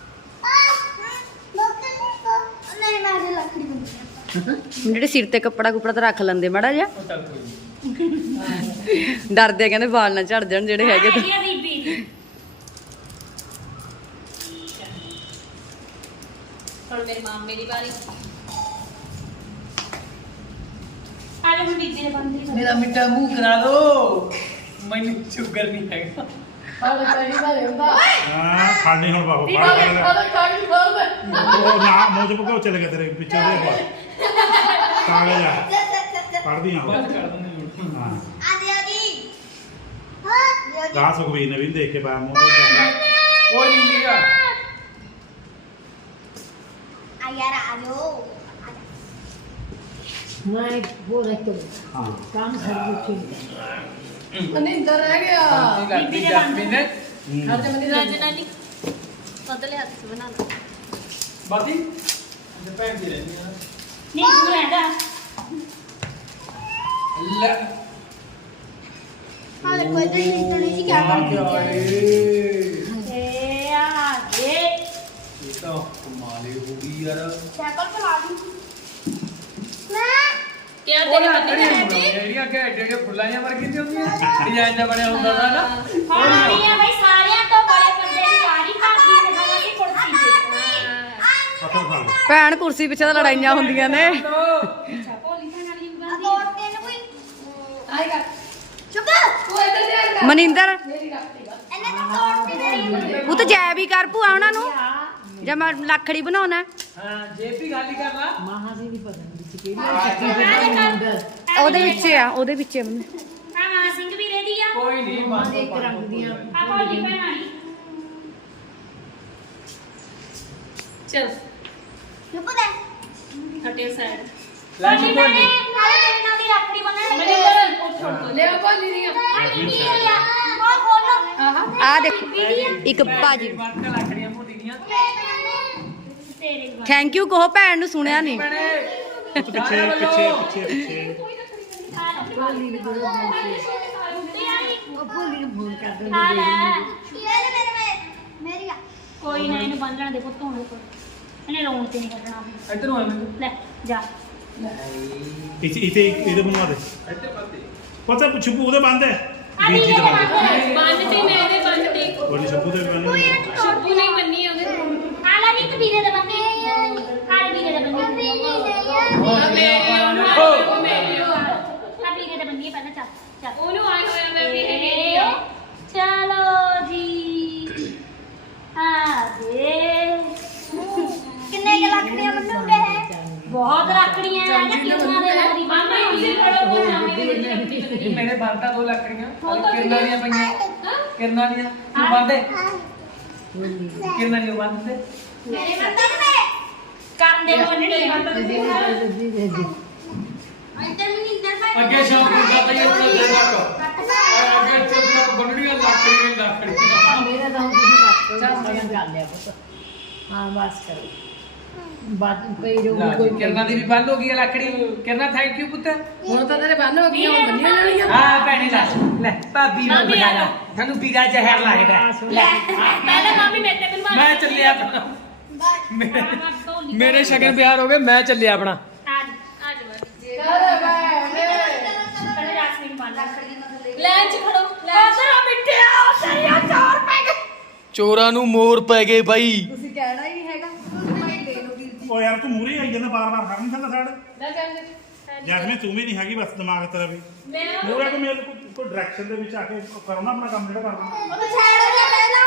Speaker 3: नहीं मैं आज लकड़ी बन
Speaker 2: ਜਿਹੜੇ ਸਿਰ ਤੇ ਕੱਪੜਾ ਕੁਪੜਾ ਤਾਂ ਰੱਖ ਲੈਂਦੇ ਮਾੜਾ ਜਿਹਾ
Speaker 4: ਉਹ ਚੱਲ ਕੋਈ ਨੀ।
Speaker 2: ਡਰਦੇ ਆ ਕਹਿੰਦੇ ਵਾਲ ਨਾ ਝੜ ਜਾਣ ਜਿਹੜੇ ਹੈਗੇ ਤਾਂ
Speaker 7: ਹੁਣ ਮੇਰੇ ਮਾਮੇ ਦੀ ਵਾਰੀ
Speaker 2: ਆ ਲੈ ਹੁਣ ਬੀਬੀ ਦੇ ਬੰਦੇ
Speaker 4: ਮੇਰਾ ਮਿੱਠਾ ਮੂੰਹ ਕਰਾ ਦੋ ਮੈਨੂੰ ਸ਼ੂਗਰ ਨਹੀਂ ਹੈਗਾ
Speaker 1: ਹਾਲੇ ਕਹੀ ਬਾਰੇ ਹੁੰਦਾ
Speaker 6: ਹਾਂ ਖਾਣੇ ਹੁਣ ਬਾਬਾ
Speaker 1: ਹਾਲੇ ਕਾਹਦੀ ਖੋਲ
Speaker 6: ਉਹ ਨਾ ਮੂੰਹ ਚ ਭਗੋ ਚਲੇ ਗਏ ਤੇਰੇ ਪਿੱਛੇ ਦੇ ਕਾਗਜ਼ ਆ ਪੜਦੀ ਹਾਂ
Speaker 4: ਬਾਅਦ ਕਰ ਦਿੰਦੇ
Speaker 6: ਹਾਂ
Speaker 3: आ दिया जी हां
Speaker 6: ਦਾ ਸੁਖਵੀਰ ਨੇ ਵੀ ਨੀ ਦੇਖ ਕੇ ਪਾਇਆ ਮੂੰਹ ਤੇ
Speaker 4: ਕੋਈ ਨਹੀਂ ਲਿਆ
Speaker 3: आ यार आ लो
Speaker 1: ਮੈਂ ਉਹ ਰੱਖ ਦੋ
Speaker 6: ਹਾਂ
Speaker 1: ਕੰਮ ਕਰ ਦਿੱਤੀ ਅਨਿੰਦਰ ਰਹਿ ਗਿਆ
Speaker 4: ਬੀਬੀ ਦੇ ਬੰਦੇ
Speaker 1: ਹਰ ਜਮਨੀ
Speaker 7: ਰਾਜਨਾਨੀ ਕਦਲੇ ਹੱਥ ਸੇ ਬਣਾ ਲਾ
Speaker 4: ਬਾਤੀ ਜੇ ਭੈਣ ਦੀ ਰਹਿੰਦੀ ਆ
Speaker 2: ਨਹੀਂ ਤੂੰ ਰਹਿਦਾ
Speaker 4: ਲੈ
Speaker 3: हां कोई तो नहीं जी क्या
Speaker 4: ਆ ਗਿਆ ਏ
Speaker 2: ਏ ਆ ਏ
Speaker 4: ਇਹ ਤਾਂ ਕਮਾਲੇ ਹੋ ਗਈ ਯਾਰ
Speaker 3: साइकिल चला दी मैं
Speaker 7: ਕਿਆ
Speaker 4: ਉਹ
Speaker 7: ਤੇਰੀ
Speaker 4: ਲੱਕੜੀ
Speaker 7: ਬੰਦੀ
Speaker 4: ਹੁੰਦੀ
Speaker 7: ਹੈ
Speaker 4: ਜਿਹੜੀਆਂ ਕਿ ਐਡੇ ਐਡੇ ਫੁੱਲਾਂ ਜਿਹੀਆਂ ਵਰਗੀ ਨੀ ਹੁੰਦੀਆਂ ਡਿਜ਼ਾਈਨ ਦਾ ਬਣਿਆ ਹੁੰਦਾ ਦਾ ਨਾ
Speaker 2: ਹਾਂ ਬਈ ਸਾਰਿਆਂ ਤੋਂ ਬੜੇ ਬੰਦੇ ਦੀ ਯਾਰੀ ਕਰਦੀ ਹੈ ਸੀ ਕੁਰਸੀ ਤੇ
Speaker 6: ਪਤਾ ਖਾ ਲਓ
Speaker 2: ਭੈਣ ਕੁਰਸੀ ਪਿੱਛੇ ਤਾਂ ਲੜਾਈਆਂ ਹੁੰਦੀਆਂ ਨੇ
Speaker 3: तोड़ते ना कोई
Speaker 1: ਆਏਗਾ
Speaker 3: चुप
Speaker 1: ਤੂੰ ਇੱਧਰ ਦੇ
Speaker 2: ਮਨਿੰਦਰ
Speaker 1: ਮੇਰੀ ਰੱਖਤੀ ਬਸ
Speaker 3: एने तो तोड़ते नहीं
Speaker 2: ਉਹ ਤਾਂ ਜੈ ਵੀ ਕਰ ਭੂਆ ਉਹਨਾਂ ਨੂੰ ਜੇ ਮੈਂ ਲੱਖੜੀ ਬਣਾਉਣਾ
Speaker 4: ਹਾਂ ਜੇਬ ਵੀ ਖਾਲੀ ਕਰ ਲਾ
Speaker 1: ਮਾਹਾਂ ਦੀ ਨਹੀਂ ਪਤਾ ਵਿੱਚ ਕਿਹੜੀ
Speaker 2: ਉਹਦੇ ਵਿੱਚ ਆ ਉਹਦੇ ਵਿੱਚ ਆ ਮੰਮੀ
Speaker 3: हां मां सिंह भी रेडी आ
Speaker 4: ਕੋਈ ਨਹੀਂ ਬਸ
Speaker 1: ਇੱਕ ਰੰਗ ਦੀਆਂ
Speaker 3: आ भोली बनानी
Speaker 7: ਚਲ
Speaker 3: चुप दे
Speaker 7: ਹਟੇ ਸਾਈਡ
Speaker 4: ਲੈ ਜੀ ਕੋਈ
Speaker 3: नाले तेरे दी रखड़ी बनानी
Speaker 7: ਮਨਿੰਦਰ
Speaker 1: ਲੈ ਬੋਲੀ ਦੀਆਂ
Speaker 3: ओ खोलो
Speaker 2: ਆ ਦੇਖੋ ਇੱਕ ਭਾਜੀ
Speaker 4: ਵਰਕ ਲੱਕੜੀਆਂ ਮੋਟੀ ਦੀਆਂ
Speaker 3: तेरे
Speaker 2: ਥੈਂਕ ਯੂ ਕਹੋ ਭੈਣ ਨੂੰ ਸੁਣਿਆ ਨਹੀਂ
Speaker 4: ਭੈਣੇ
Speaker 6: ਪਿੱਛੇ ਪਿੱਛੇ ਪਿੱਛੇ ਪਿੱਛੇ
Speaker 1: ਉਹ ਬੋਲੀ ਨੂੰ ਫੋਨ ਕਰ ਦਿੰਦੀ
Speaker 3: मेरे मेरे में मेरी आ
Speaker 2: ਕੋਈ ਨਾ ਇਹਨੂੰ ਬੰਨਣ ਦੇ ਪੁੱਤ ਹੁਣ ਇਹਨੇ ਰੋਣ ਤੇ ਨਹੀਂ ਕੱਢਣਾ
Speaker 4: ਇੱਧਰ ਨੂੰ ਆ ਮੈਨੂੰ
Speaker 2: ਲੈ ਜਾ
Speaker 6: ਇੱਥੇ ਇੱਥੇ ਇਹਦੇ ਬਣਵਾ ਦੇ
Speaker 4: ਇੱਧਰ ਪਾਤੇ
Speaker 6: ਪਤਾ ਛੁਪੂ ਉਹਦੇ ਬੰਦ ਹੈ ਵੀਰ ਜੀ ਦੇ ਬੰਦ ਹੈ
Speaker 7: ਬੰਨਤੀ ਮੈਂ ਇਹਦੇ ਬੰਨਤੀ
Speaker 6: ਉਹਨੇ ਛੁਪੂ ਦੇ ਬੰਦ ਹੈ
Speaker 7: ਸ਼ੁਭੂ ਨਹੀਂ ਬੰਨੀ ਉਹਦੇ
Speaker 2: ਆਲਾ ਵੀ ਵੀਰੇ ਦੇ ਬੰਦੇ ਆਲਾ ਵੀਰੇ ਦੇ ਬੰਦੇ
Speaker 7: ਆ ਮੇਰੀ ਉਹਨੂੰ ਆਈ ਉਹ ਮੇਰੀ ਉਹ ਆ
Speaker 2: ਆ ਵੀਰੇ ਦੇ ਬੰਦੇ ਪਹਿਲਾਂ ਚੱਲ ਚੱਲ
Speaker 7: ਉਹਨੂੰ ਆਏ ਹੋਇਆ ਮੈਂ ਵੀ ਇਹ ਮੇਰੀ ਆ
Speaker 2: ਚਲੋ ਜੀ ਆ ਦੇ
Speaker 3: कितने के लकड़ियां बनोगे हैं
Speaker 2: ਬਹੁਤ ਰੱਖੜੀਆਂ ਆ ਕਿਉਂ ਦੇ ਲੱਗਦੀ
Speaker 7: ਮਾਮਾ ਤੁਸੀਂ ਫੜੋ ਉਹ ਮਾਮੇ ਦੀ ਵੱਡੀ ਰੱਖੜੀ ਬੰਨੀ
Speaker 4: ਮੇਰੇ ਬੰਦਾ ਦੋ ਲੱਕੜੀਆਂ
Speaker 7: ਉਹ ਤਾਂ
Speaker 4: ਕਿਰਨਾਂ ਦੀਆਂ ਪਈਆਂ
Speaker 7: ਹਾਂ
Speaker 4: ਕਿਰਨਾਂ ਦੀਆਂ ਤੂੰ ਬੰਦੇ ਕਿਰਨਾਂ ਦੀਆਂ ਬੰਦੇ
Speaker 3: मेरे बंदे में
Speaker 2: ਕਰਦੇ ਬੰਨਣੀ
Speaker 3: अंदर में इंदर में
Speaker 4: ਅੱਗੇ ਸ਼ੌਂਕ ਹੁੰਦਾ ਪਈ ਉਹ ਦੇ ਲੱਕ ਅੱਗੇ ਚੋਕ ਲੱਕ ਬੰਨੜੀਆਂ ਲੱਕੜੀਆਂ ਲੱਕੜੀਆਂ
Speaker 1: ਮੇਰਾ ਤਾਂ ਹੁਣ ਤੁਸੀਂ ਰੱਖ ਚੱਲ ਮੈਂ ਕਰ ਲਿਆ ਪੁੱਤ ਹਾਂ ਬਸ ਕਰੋ ਬਾਤ ਪਈ ਰੋ ਕੋਈ
Speaker 4: ਕਿਰਨਾਂ ਦੀ ਵੀ ਬੰਦ ਹੋ ਗਈ ਹੈ ਲੱਕੜੀ ਕਿਰਨਾਂ ਥੈਂਕ ਯੂ ਪੁੱਤ
Speaker 1: ਹੁਣ ਤਾਂ ਤੇਰੇ ਬੰਨ ਹੋ ਗਈਆਂ ਹੁਣ ਬੰਨੀਆਂ ਜਾਣੀਆਂ
Speaker 4: ਹਾਂ ਭੈਣੀ ਲੈ ਲੈ ਭਾਬੀ ਨੂੰ
Speaker 7: ਮਾਮੀ
Speaker 4: ਬਣਾ
Speaker 7: ਆ
Speaker 4: ਲਾ ਤੁਹਾਨੂੰ ਪੀੜਾ ਜ਼ਹਿਰ ਲੱਗਦਾ ਲੈ
Speaker 7: ਪਹਿਲਾਂ ਮਾਮੀ ਮੇਰੇ ਤੇ ਬਣਵਾ
Speaker 4: ਮੈਂ ਚੱਲਿਆ ਆਪਣਾ ਮੇਰੇ ਮੇਰੇ ਸ਼ਗਨ ਪਿਆਰ ਹੋ ਗਏ ਮੈਂ ਚੱਲਿਆ ਆਪਣਾ
Speaker 2: ਆ
Speaker 7: ਆ ਜਾ
Speaker 2: ਪਹਿਲਾਂ ਜਾਸਮੀਨ ਬੰਨ
Speaker 7: ਲੈਣ ਚ ਖੜੋ ਲੈਣ ਚ
Speaker 2: ਮਿੱਟਿਆ ਸਰੀਆ ਚੋਰ ਪੈ ਗਏ
Speaker 4: ਚੋਰਾਂ ਨੂੰ ਮੋਰ ਪੈ ਗਏ ਬਾਈ
Speaker 1: ਤੁਸੀਂ ਕਹਿਣਾ ਹੀ ਨਹੀਂ ਹੈਗਾ ਤੁਸੀਂ ਮੈਂ ਲੈ ਲਓ ਵੀਰ ਜੀ
Speaker 6: ਉਹ ਯਾਰ ਤੂੰ ਮੂਰੇ ਆਈ ਜਾਂਦਾ ਬਾਰ ਬਾਰ ਖੜ ਨਹੀਂ ਸਕਦਾ ਸਾਡ
Speaker 7: ਲੈ ਚੱਲ
Speaker 6: ਜੈਸਮੀਨ ਤੂੰ ਵੀ ਨਹੀਂ ਹੈਗੀ ਬਸ ਦਿਮਾਗ ਤੇਰਾ ਵੀ
Speaker 7: ਮੈਂ
Speaker 6: ਮੂਰਾ ਕੋ ਮੇਰੇ ਕੋਈ ਕੋਈ ਡਾਇਰੈਕਸ਼ਨ ਦੇ ਵਿੱਚ ਆ ਕੇ ਕਰੋ ਨਾ ਆਪਣਾ ਕੰਮ ਜਿਹੜਾ ਕਰਨਾ
Speaker 3: ਉਹ ਤਾਂ ਸਾਈਡ ਹੋ ਜਾ ਪਹਿਲਾਂ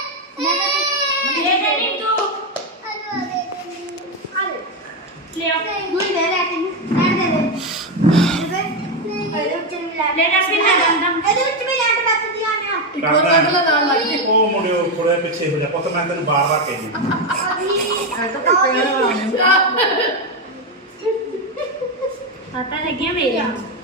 Speaker 7: ਇਹ ਨਹੀਂ ਤੂੰ ਲਿਆ
Speaker 3: ਗੁਈ ਦੇ ਲੈ ਕੇ ਸਾਈਡ ਦੇ ਦੇ ਇਹਦੇ ਉੱਤੇ ਵੀ ਲੈ
Speaker 7: ਲੈ ਦੱਸ ਕਿੰਨਾ ਦੰਦਮ
Speaker 3: ਇਹਦੇ ਉੱਤੇ ਵੀ ਲੈਟ ਬੱਤਦੀ ਆ ਨਾ
Speaker 1: ਇੱਕ ਹੋਰ ਕੱਢ ਲੈ ਨਾਲ ਲੱਗ ਗਈ
Speaker 6: ਉਹ ਮੁੰਡਿਓ ਥੋੜਾ ਪਿੱਛੇ ਹੋ ਜਾ ਪੁੱਤ ਮੈਂ ਤੈਨੂੰ ਬਾਰ-ਬਾਰ ਕਹੀ
Speaker 7: ਪਤਾ ਲੱਗਿਆ ਮੇਰੇ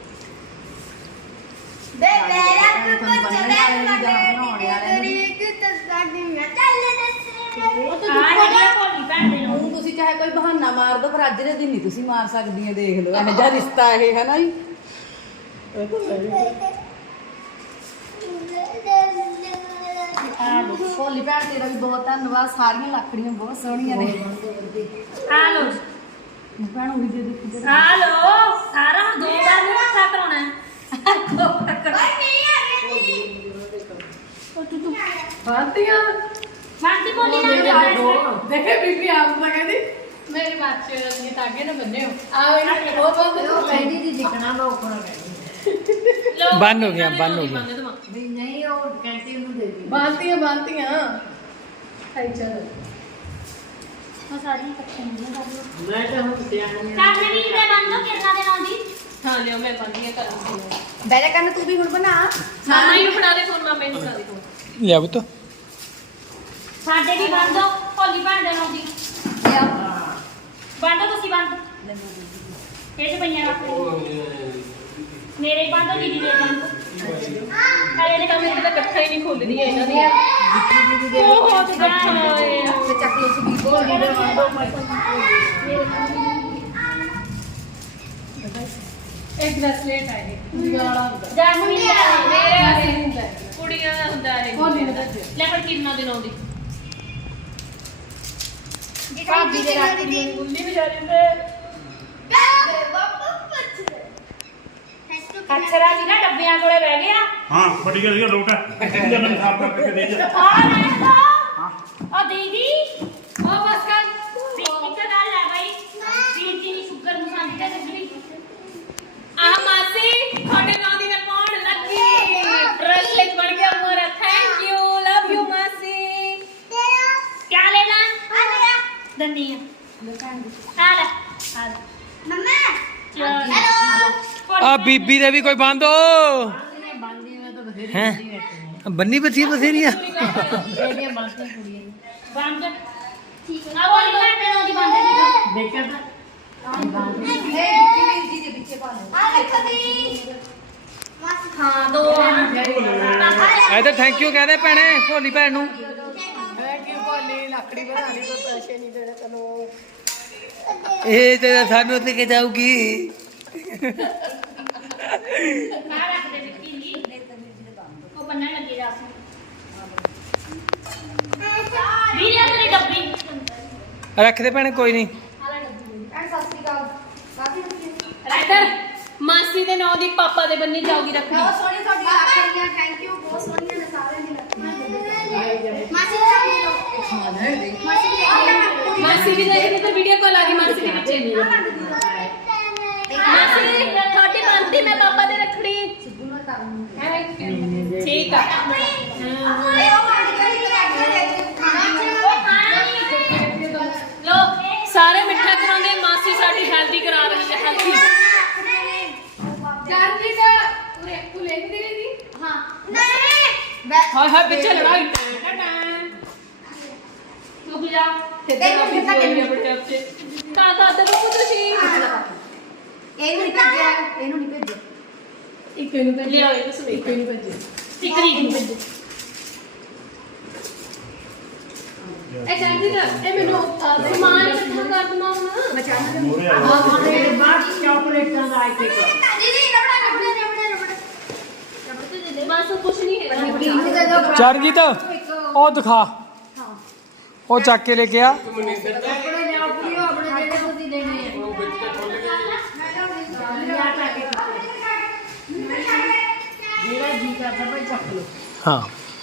Speaker 3: ਬੇ ਮੇਰਾ ਕੁਝ ਚੱਲੇ ਤੇਰੀ ਇੱਕ ਤਸਦੀ ਮੈਂ ਚੱਲ ਦੱਸੇ
Speaker 7: ਆ ਜਿਹੜੀਆਂ ਭੋਲੀ ਭੈਣ ਦੇ ਨੂੰ
Speaker 2: ਹੁਣ ਤੁਸੀਂ ਚਾਹੇ ਕੋਈ ਬਹਾਨਾ ਮਾਰ ਦੋ ਪਰ ਅੱਜ ਦੇ ਦਿਨ ਨਹੀਂ ਤੁਸੀਂ ਮਾਰ ਸਕਦੀਆਂ ਦੇਖ ਲਓ ਇਹ ਜਿਹਾ ਰਿਸ਼ਤਾ ਇਹ ਹੈ ਨਾ ਜੀ ਭੋਲੀ ਭੈਣ ਤੇਰਾ ਵੀ ਬਹੁਤ ਧੰਨਵਾਦ ਸਾਰੀਆਂ ਲੱਕੜੀਆਂ ਬਹੁਤ ਸੋਹਣੀਆਂ ਨੇ
Speaker 7: ਆ ਲੋ
Speaker 2: ਭੈਣ ਉਹੀ ਦੇ ਦਿੱਤੀ
Speaker 7: ਆ ਲੋ ਸਾਰਾ ਦੋ ਵਾਰ ਨਹੀਂ ਮੱਥਾ ਕਰਾਉਣਾ
Speaker 1: ਬਾਤੀਆਂ
Speaker 7: ਬੰਦ ਬੋਲੀ ਨਾ
Speaker 1: ਦੇਖੇ ਬੀਬੀ ਆਪ ਤਾਂ ਕਹਿੰਦੀ ਮੇਰੇ ਬੱਚੇ ਨੇ ਤਾਗੇ ਨਾ ਬੰਨਿਓ ਆ ਇਹ ਹੋਰ ਬੰਦ ਉਹ ਕਹਿੰਦੀ ਦੀ ਦਿਖਣਾ ਦਾ ਉਪਰ ਕਹਿੰਦੀ
Speaker 4: ਬੰਨ ਹੋ ਗਿਆ ਬੰਨ ਹੋ ਗਿਆ
Speaker 1: ਵੀ ਨਹੀਂ ਉਹ ਕਹਿੰਦੀ ਉਹਨੂੰ ਦੇ ਦੀ ਬਾਤੀਆਂ ਬਾਤੀਆਂ ਖਾਈ ਚਲ
Speaker 7: ਉਹ ਸਾਰੀ ਇਕੱਠੇ ਨਹੀਂ ਕਰ
Speaker 1: ਮੈਂ ਤਾਂ ਹੁਣ ਸਿਆਣੀ
Speaker 7: ਕਰਨੇ ਵੀ ਦੇ ਬੰਦੋ ਕਿਰਨਾ ਦੇ ਨਾਂ ਦੀ
Speaker 1: ਹਾਂ ਲਿਓ ਮੈਂ ਬੰਦੀਆਂ ਕਰਾਂਗੀ
Speaker 2: ਬੈਲੇ ਕਰਨ ਤੂੰ ਵੀ ਹੁਣ ਬਣਾ
Speaker 7: ਮਾਮਾ ਨੂੰ ਫੜਾ ਦੇ ਫੋਨ ਮਾਮੇ ਨੂੰ ਫੜਾ ਦੇ ਫੋਨ
Speaker 4: ਲਿਆ ਪੁੱਤ
Speaker 7: ਸਾਡੇ ਵੀ ਬੰਦੋ ਭੋਲੀ ਭੈਣ ਦੇ ਨਾਂ ਦੀ ਬੰਦੋ ਤੁਸੀਂ ਬੰਦ ਇਹ ਤੇ ਪਈਆਂ ਰੱਖ ਮੇਰੇ ਬੰਦੋ ਦੀਦੀ ਦੇ ਬੰਦੋ ਹਲੇ ਦੇ ਕਮਰੇ ਤੇ ਇਕੱਠਾ ਹੀ ਨਹੀਂ ਖੁੱਲਦੀਆਂ ਇਹਨਾਂ ਦੀਆਂ ਉਹ ਬਹੁਤ ਇਕੱਠਾ ਹੋਏ ਆ
Speaker 2: ਤੇ ਚੱਕ ਲੋ ਸੁਬੀ ਬੋਲ ਦੇ
Speaker 1: ਇੱਕ ਬ੍ਰੈਸਲੇਟ ਹੈ ਇਹ ਕੁੜੀਆਂ ਵਾਲਾ ਹੁੰਦਾ
Speaker 7: ਜਾਨਵੀ ਦਾ
Speaker 1: ਮੇਰੇ ਵਾਲੇ ਹੁੰਦਾ
Speaker 7: ਕੁੜੀਆਂ ਦਾ ਹੁੰਦਾ ਇਹ
Speaker 1: ਉਹ ਨਹੀਂ ਦੱਸਿਆ
Speaker 7: ਲੈ ਪਰ ਕਿਰਨਾ ਦੇ ਨਾਂ ਦੀ
Speaker 3: ਭਾਬੀ ਦੇ ਰੱਖ ਦੀ
Speaker 1: ਗੁੱਲੀ ਵੀ ਜਾ ਜਾਂਦੇ
Speaker 7: ਅਕਸ਼ਰਾ ਜੀ ਨਾ ਡੱਬਿਆਂ ਕੋਲੇ ਬਹਿ ਗਿਆ
Speaker 6: ਹਾਂ ਵੱਡੀ ਗੱਲ ਇਹ ਲੋਟ ਹੈ ਜੇ ਮੈਨੂੰ ਸਾਫ ਕਰਕੇ ਦੇ ਜਾ
Speaker 7: ਆ ਲੈ ਤਾ ਆ ਦੀਦੀ ਉਹ ਬਸ ਕਰ ਇੱਕ ਗੱਲ ਹੈ ਭਾਈ ਵੀਰ ਜੀ ਦੀ ਸ਼ੁਕਰ ਮਸਾਂ ਦੇ ਦਿੱਤੀ ਆ ਮਾਸੀ ਤੁਹਾਡੇ ਨਾਂ ਦੀ ਮੈਂ ਪਾਉਣ ਲੱਗੀ ਬ੍ਰੈਸਲੇਟ ਬਣ ਗਿਆ ਮੋਰਾ ਥੈਂਕ ਯੂ ਲਵ ਯੂ ਮਾਸੀ ਕੀ ਲੈਣਾ ਦੰਦੀਆਂ ਆ ਲੈ ਆ ਲੈ
Speaker 3: ਮਮਾ
Speaker 7: ਚਲੋ
Speaker 4: ਆ ਬੀਬੀ ਦੇ ਵੀ ਕੋਈ ਬੰਦੋ
Speaker 1: ਬਾਂਦੀ ਮੈਂ ਤਾਂ ਬਥੇਰੀ
Speaker 4: ਹੈ ਬੰਨੀ ਬਥੀ ਬਥੇਰੀ ਆ
Speaker 1: ਇਹਦੀਆਂ ਬਾਤਾਂ ਕੁੜੀਆਂ ਨੇ
Speaker 7: ਬੰਦ ਠੀਕ ਹੈ ਆ ਬੋਲੀ ਮੈਂ ਨਾਂ ਦੀ ਬੰਦ
Speaker 1: ਦੇਖਿਆ ਤਾਂ
Speaker 2: ਜੀ ਦੇ ਪਿੱਛੇ ਪਾ ਲਓ
Speaker 3: ਆ ਵੇਖੋ ਦੀ
Speaker 7: ਹਾਂ ਦੋ ਆ
Speaker 4: ਇਹਦੇ ਥੈਂਕ ਯੂ ਕਹਦੇ ਭੈਣੇ ਭੋਲੀ ਭੈਣ ਨੂੰ
Speaker 1: ਮੈਂ ਕਿਉਂ ਬੋਲੀ ਲੱਕੜੀ ਬਣਾ ਲਈ ਕੋਈ ਪੈਸੇ ਨਹੀਂ ਦੇਣੇ ਤੈਨੂੰ
Speaker 4: ਇਹ ਤੇ ਸਾਨੂੰ ਤੇ ਕੇ ਜਾਊਗੀ
Speaker 7: ਆ ਰੱਖ ਦੇ ਵਿੱਕੀ ਜੀ ਉਹ ਬੰਨਣ ਲੱਗੇ ਜਾ ਸੀ ਵੀਰੇ ਤੇਰੀ ਡੱਬੀ
Speaker 4: ਰੱਖ ਦੇ ਭੈਣੇ ਕੋਈ ਨਹੀਂ
Speaker 3: ਐਂਡ ਸਤਿ ਸ਼੍ਰੀ ਅਕਾਲ ਕਾਫੀ ਰੱਖੀ
Speaker 7: ਇੱਧਰ ਮਾਸੀ ਦੇ ਨਾਂ ਦੀ ਪਾਪਾ ਦੇ ਬੰਨੀ ਜਾਊਗੀ ਰੱਖਣੀ
Speaker 3: ਬਹੁਤ ਸੋਹਣੀ ਤੁਹਾਡੀ ਲੱਕੜੀਆਂ ਥੈਂਕ ਯੂ ਬਹੁਤ ਸੋਹਣੀਆਂ ਨੇ ਸਾਰਿਆਂ ਦੀ ਲੱਕੜੀਆਂ ਮਾਸੀ ਦਾ ਵੀ ਲਓ ਮਾਸੀ ਦੀ ਲੱਕੜੀ
Speaker 7: ਮਾਸੀ ਵੀ ਦੇਖਦੀ ਤੇ ਵੀਡੀਓ ਕਾਲ ਆ ਗਈ ਮਾਸੀ ਦੇ ਪਿੱਛੇ ਮਾਸੀ ਤੁਹਾਡੀ ਬੰਦੀ ਮੈਂ ਪਾਪਾ ਦੇ ਰੱਖਣੀ ਠੀਕ ਆ ਲੋ ਸਾਰੇ ਮਿੱਠਾ ਕਰਾਉਂਦੇ ਮਾਸੀ ਸਾਡੀ ਹੈਲਦੀ ਕਰਾ ਰਹੀ ਹੈ ਹੈਲਦੀ
Speaker 1: ਕਰਨੀ ਦਾ ਉਰੇ ਕੁਲੇ ਦੀ ਦੀ
Speaker 3: ਹਾਂ ਨਹੀਂ
Speaker 7: ਹਾਏ ਹਾਏ ਪਿੱਛੇ ਲੜਾਈ ਰੁਕ ਜਾ
Speaker 3: ਤੇ ਮੈਂ ਕਿੱਥੇ ਚੱਲੀ
Speaker 7: ਤਾਂ ਤਾਂ ਤੇ ਰੁਕ ਤੁਸੀਂ
Speaker 3: ਇਹਨੂੰ ਨਹੀਂ ਭੇਜਿਆ ਇਹਨੂੰ ਨਹੀਂ ਭੇਜਿਆ
Speaker 1: ਇੱਕ ਨੂੰ ਭੇਜ
Speaker 7: ਲਿਆਓ ਇਹ ਤੁਸੀਂ
Speaker 1: ਇੱਕ ਨੂੰ ਭੇਜ
Speaker 7: ਇੱਕ ਰੀਤ ਨੂੰ ਭੇਜੋ
Speaker 1: ਇਹ ਚਾਹੀਦੀ ਨਾ ਇਹ ਮੈਨੂੰ ਉਠਾ ਦੇ
Speaker 7: ਸਮਾਨ ਇਕੱਠਾ ਕਰ ਦਵਾਂ ਹੁਣ
Speaker 6: ਮੋਰੇ ਆ
Speaker 1: ਆਪਣੇ ਬਾਅਦ ਚਾਕਲੇਟਾਂ ਦਾ ਆਈਟਮ
Speaker 3: ਦੀਦੀ ਰਬੜਾ ਰਬੜਾ ਰਬੜਾ ਰਬੜਾ
Speaker 7: ਬਸ ਕੁਛ ਨਹੀਂ ਹੈ
Speaker 4: ਚਰਨਜੀਤ ਉਹ ਦਿਖਾ ਉਹ ਚੱਕ ਕੇ ਲੈ ਕੇ ਆ
Speaker 1: ਕੱਪੜੇ ਲਿਆਓ ਪੀਓ ਆਪਣੇ ਜਿਹੜੇ ਤੁਸੀਂ ਦੇਣੇ ਆ ਜਿਹੜਾ ਜੀ ਕਰਦਾ ਭਾਈ ਚੱਕ ਲਓ
Speaker 4: ਹਾਂ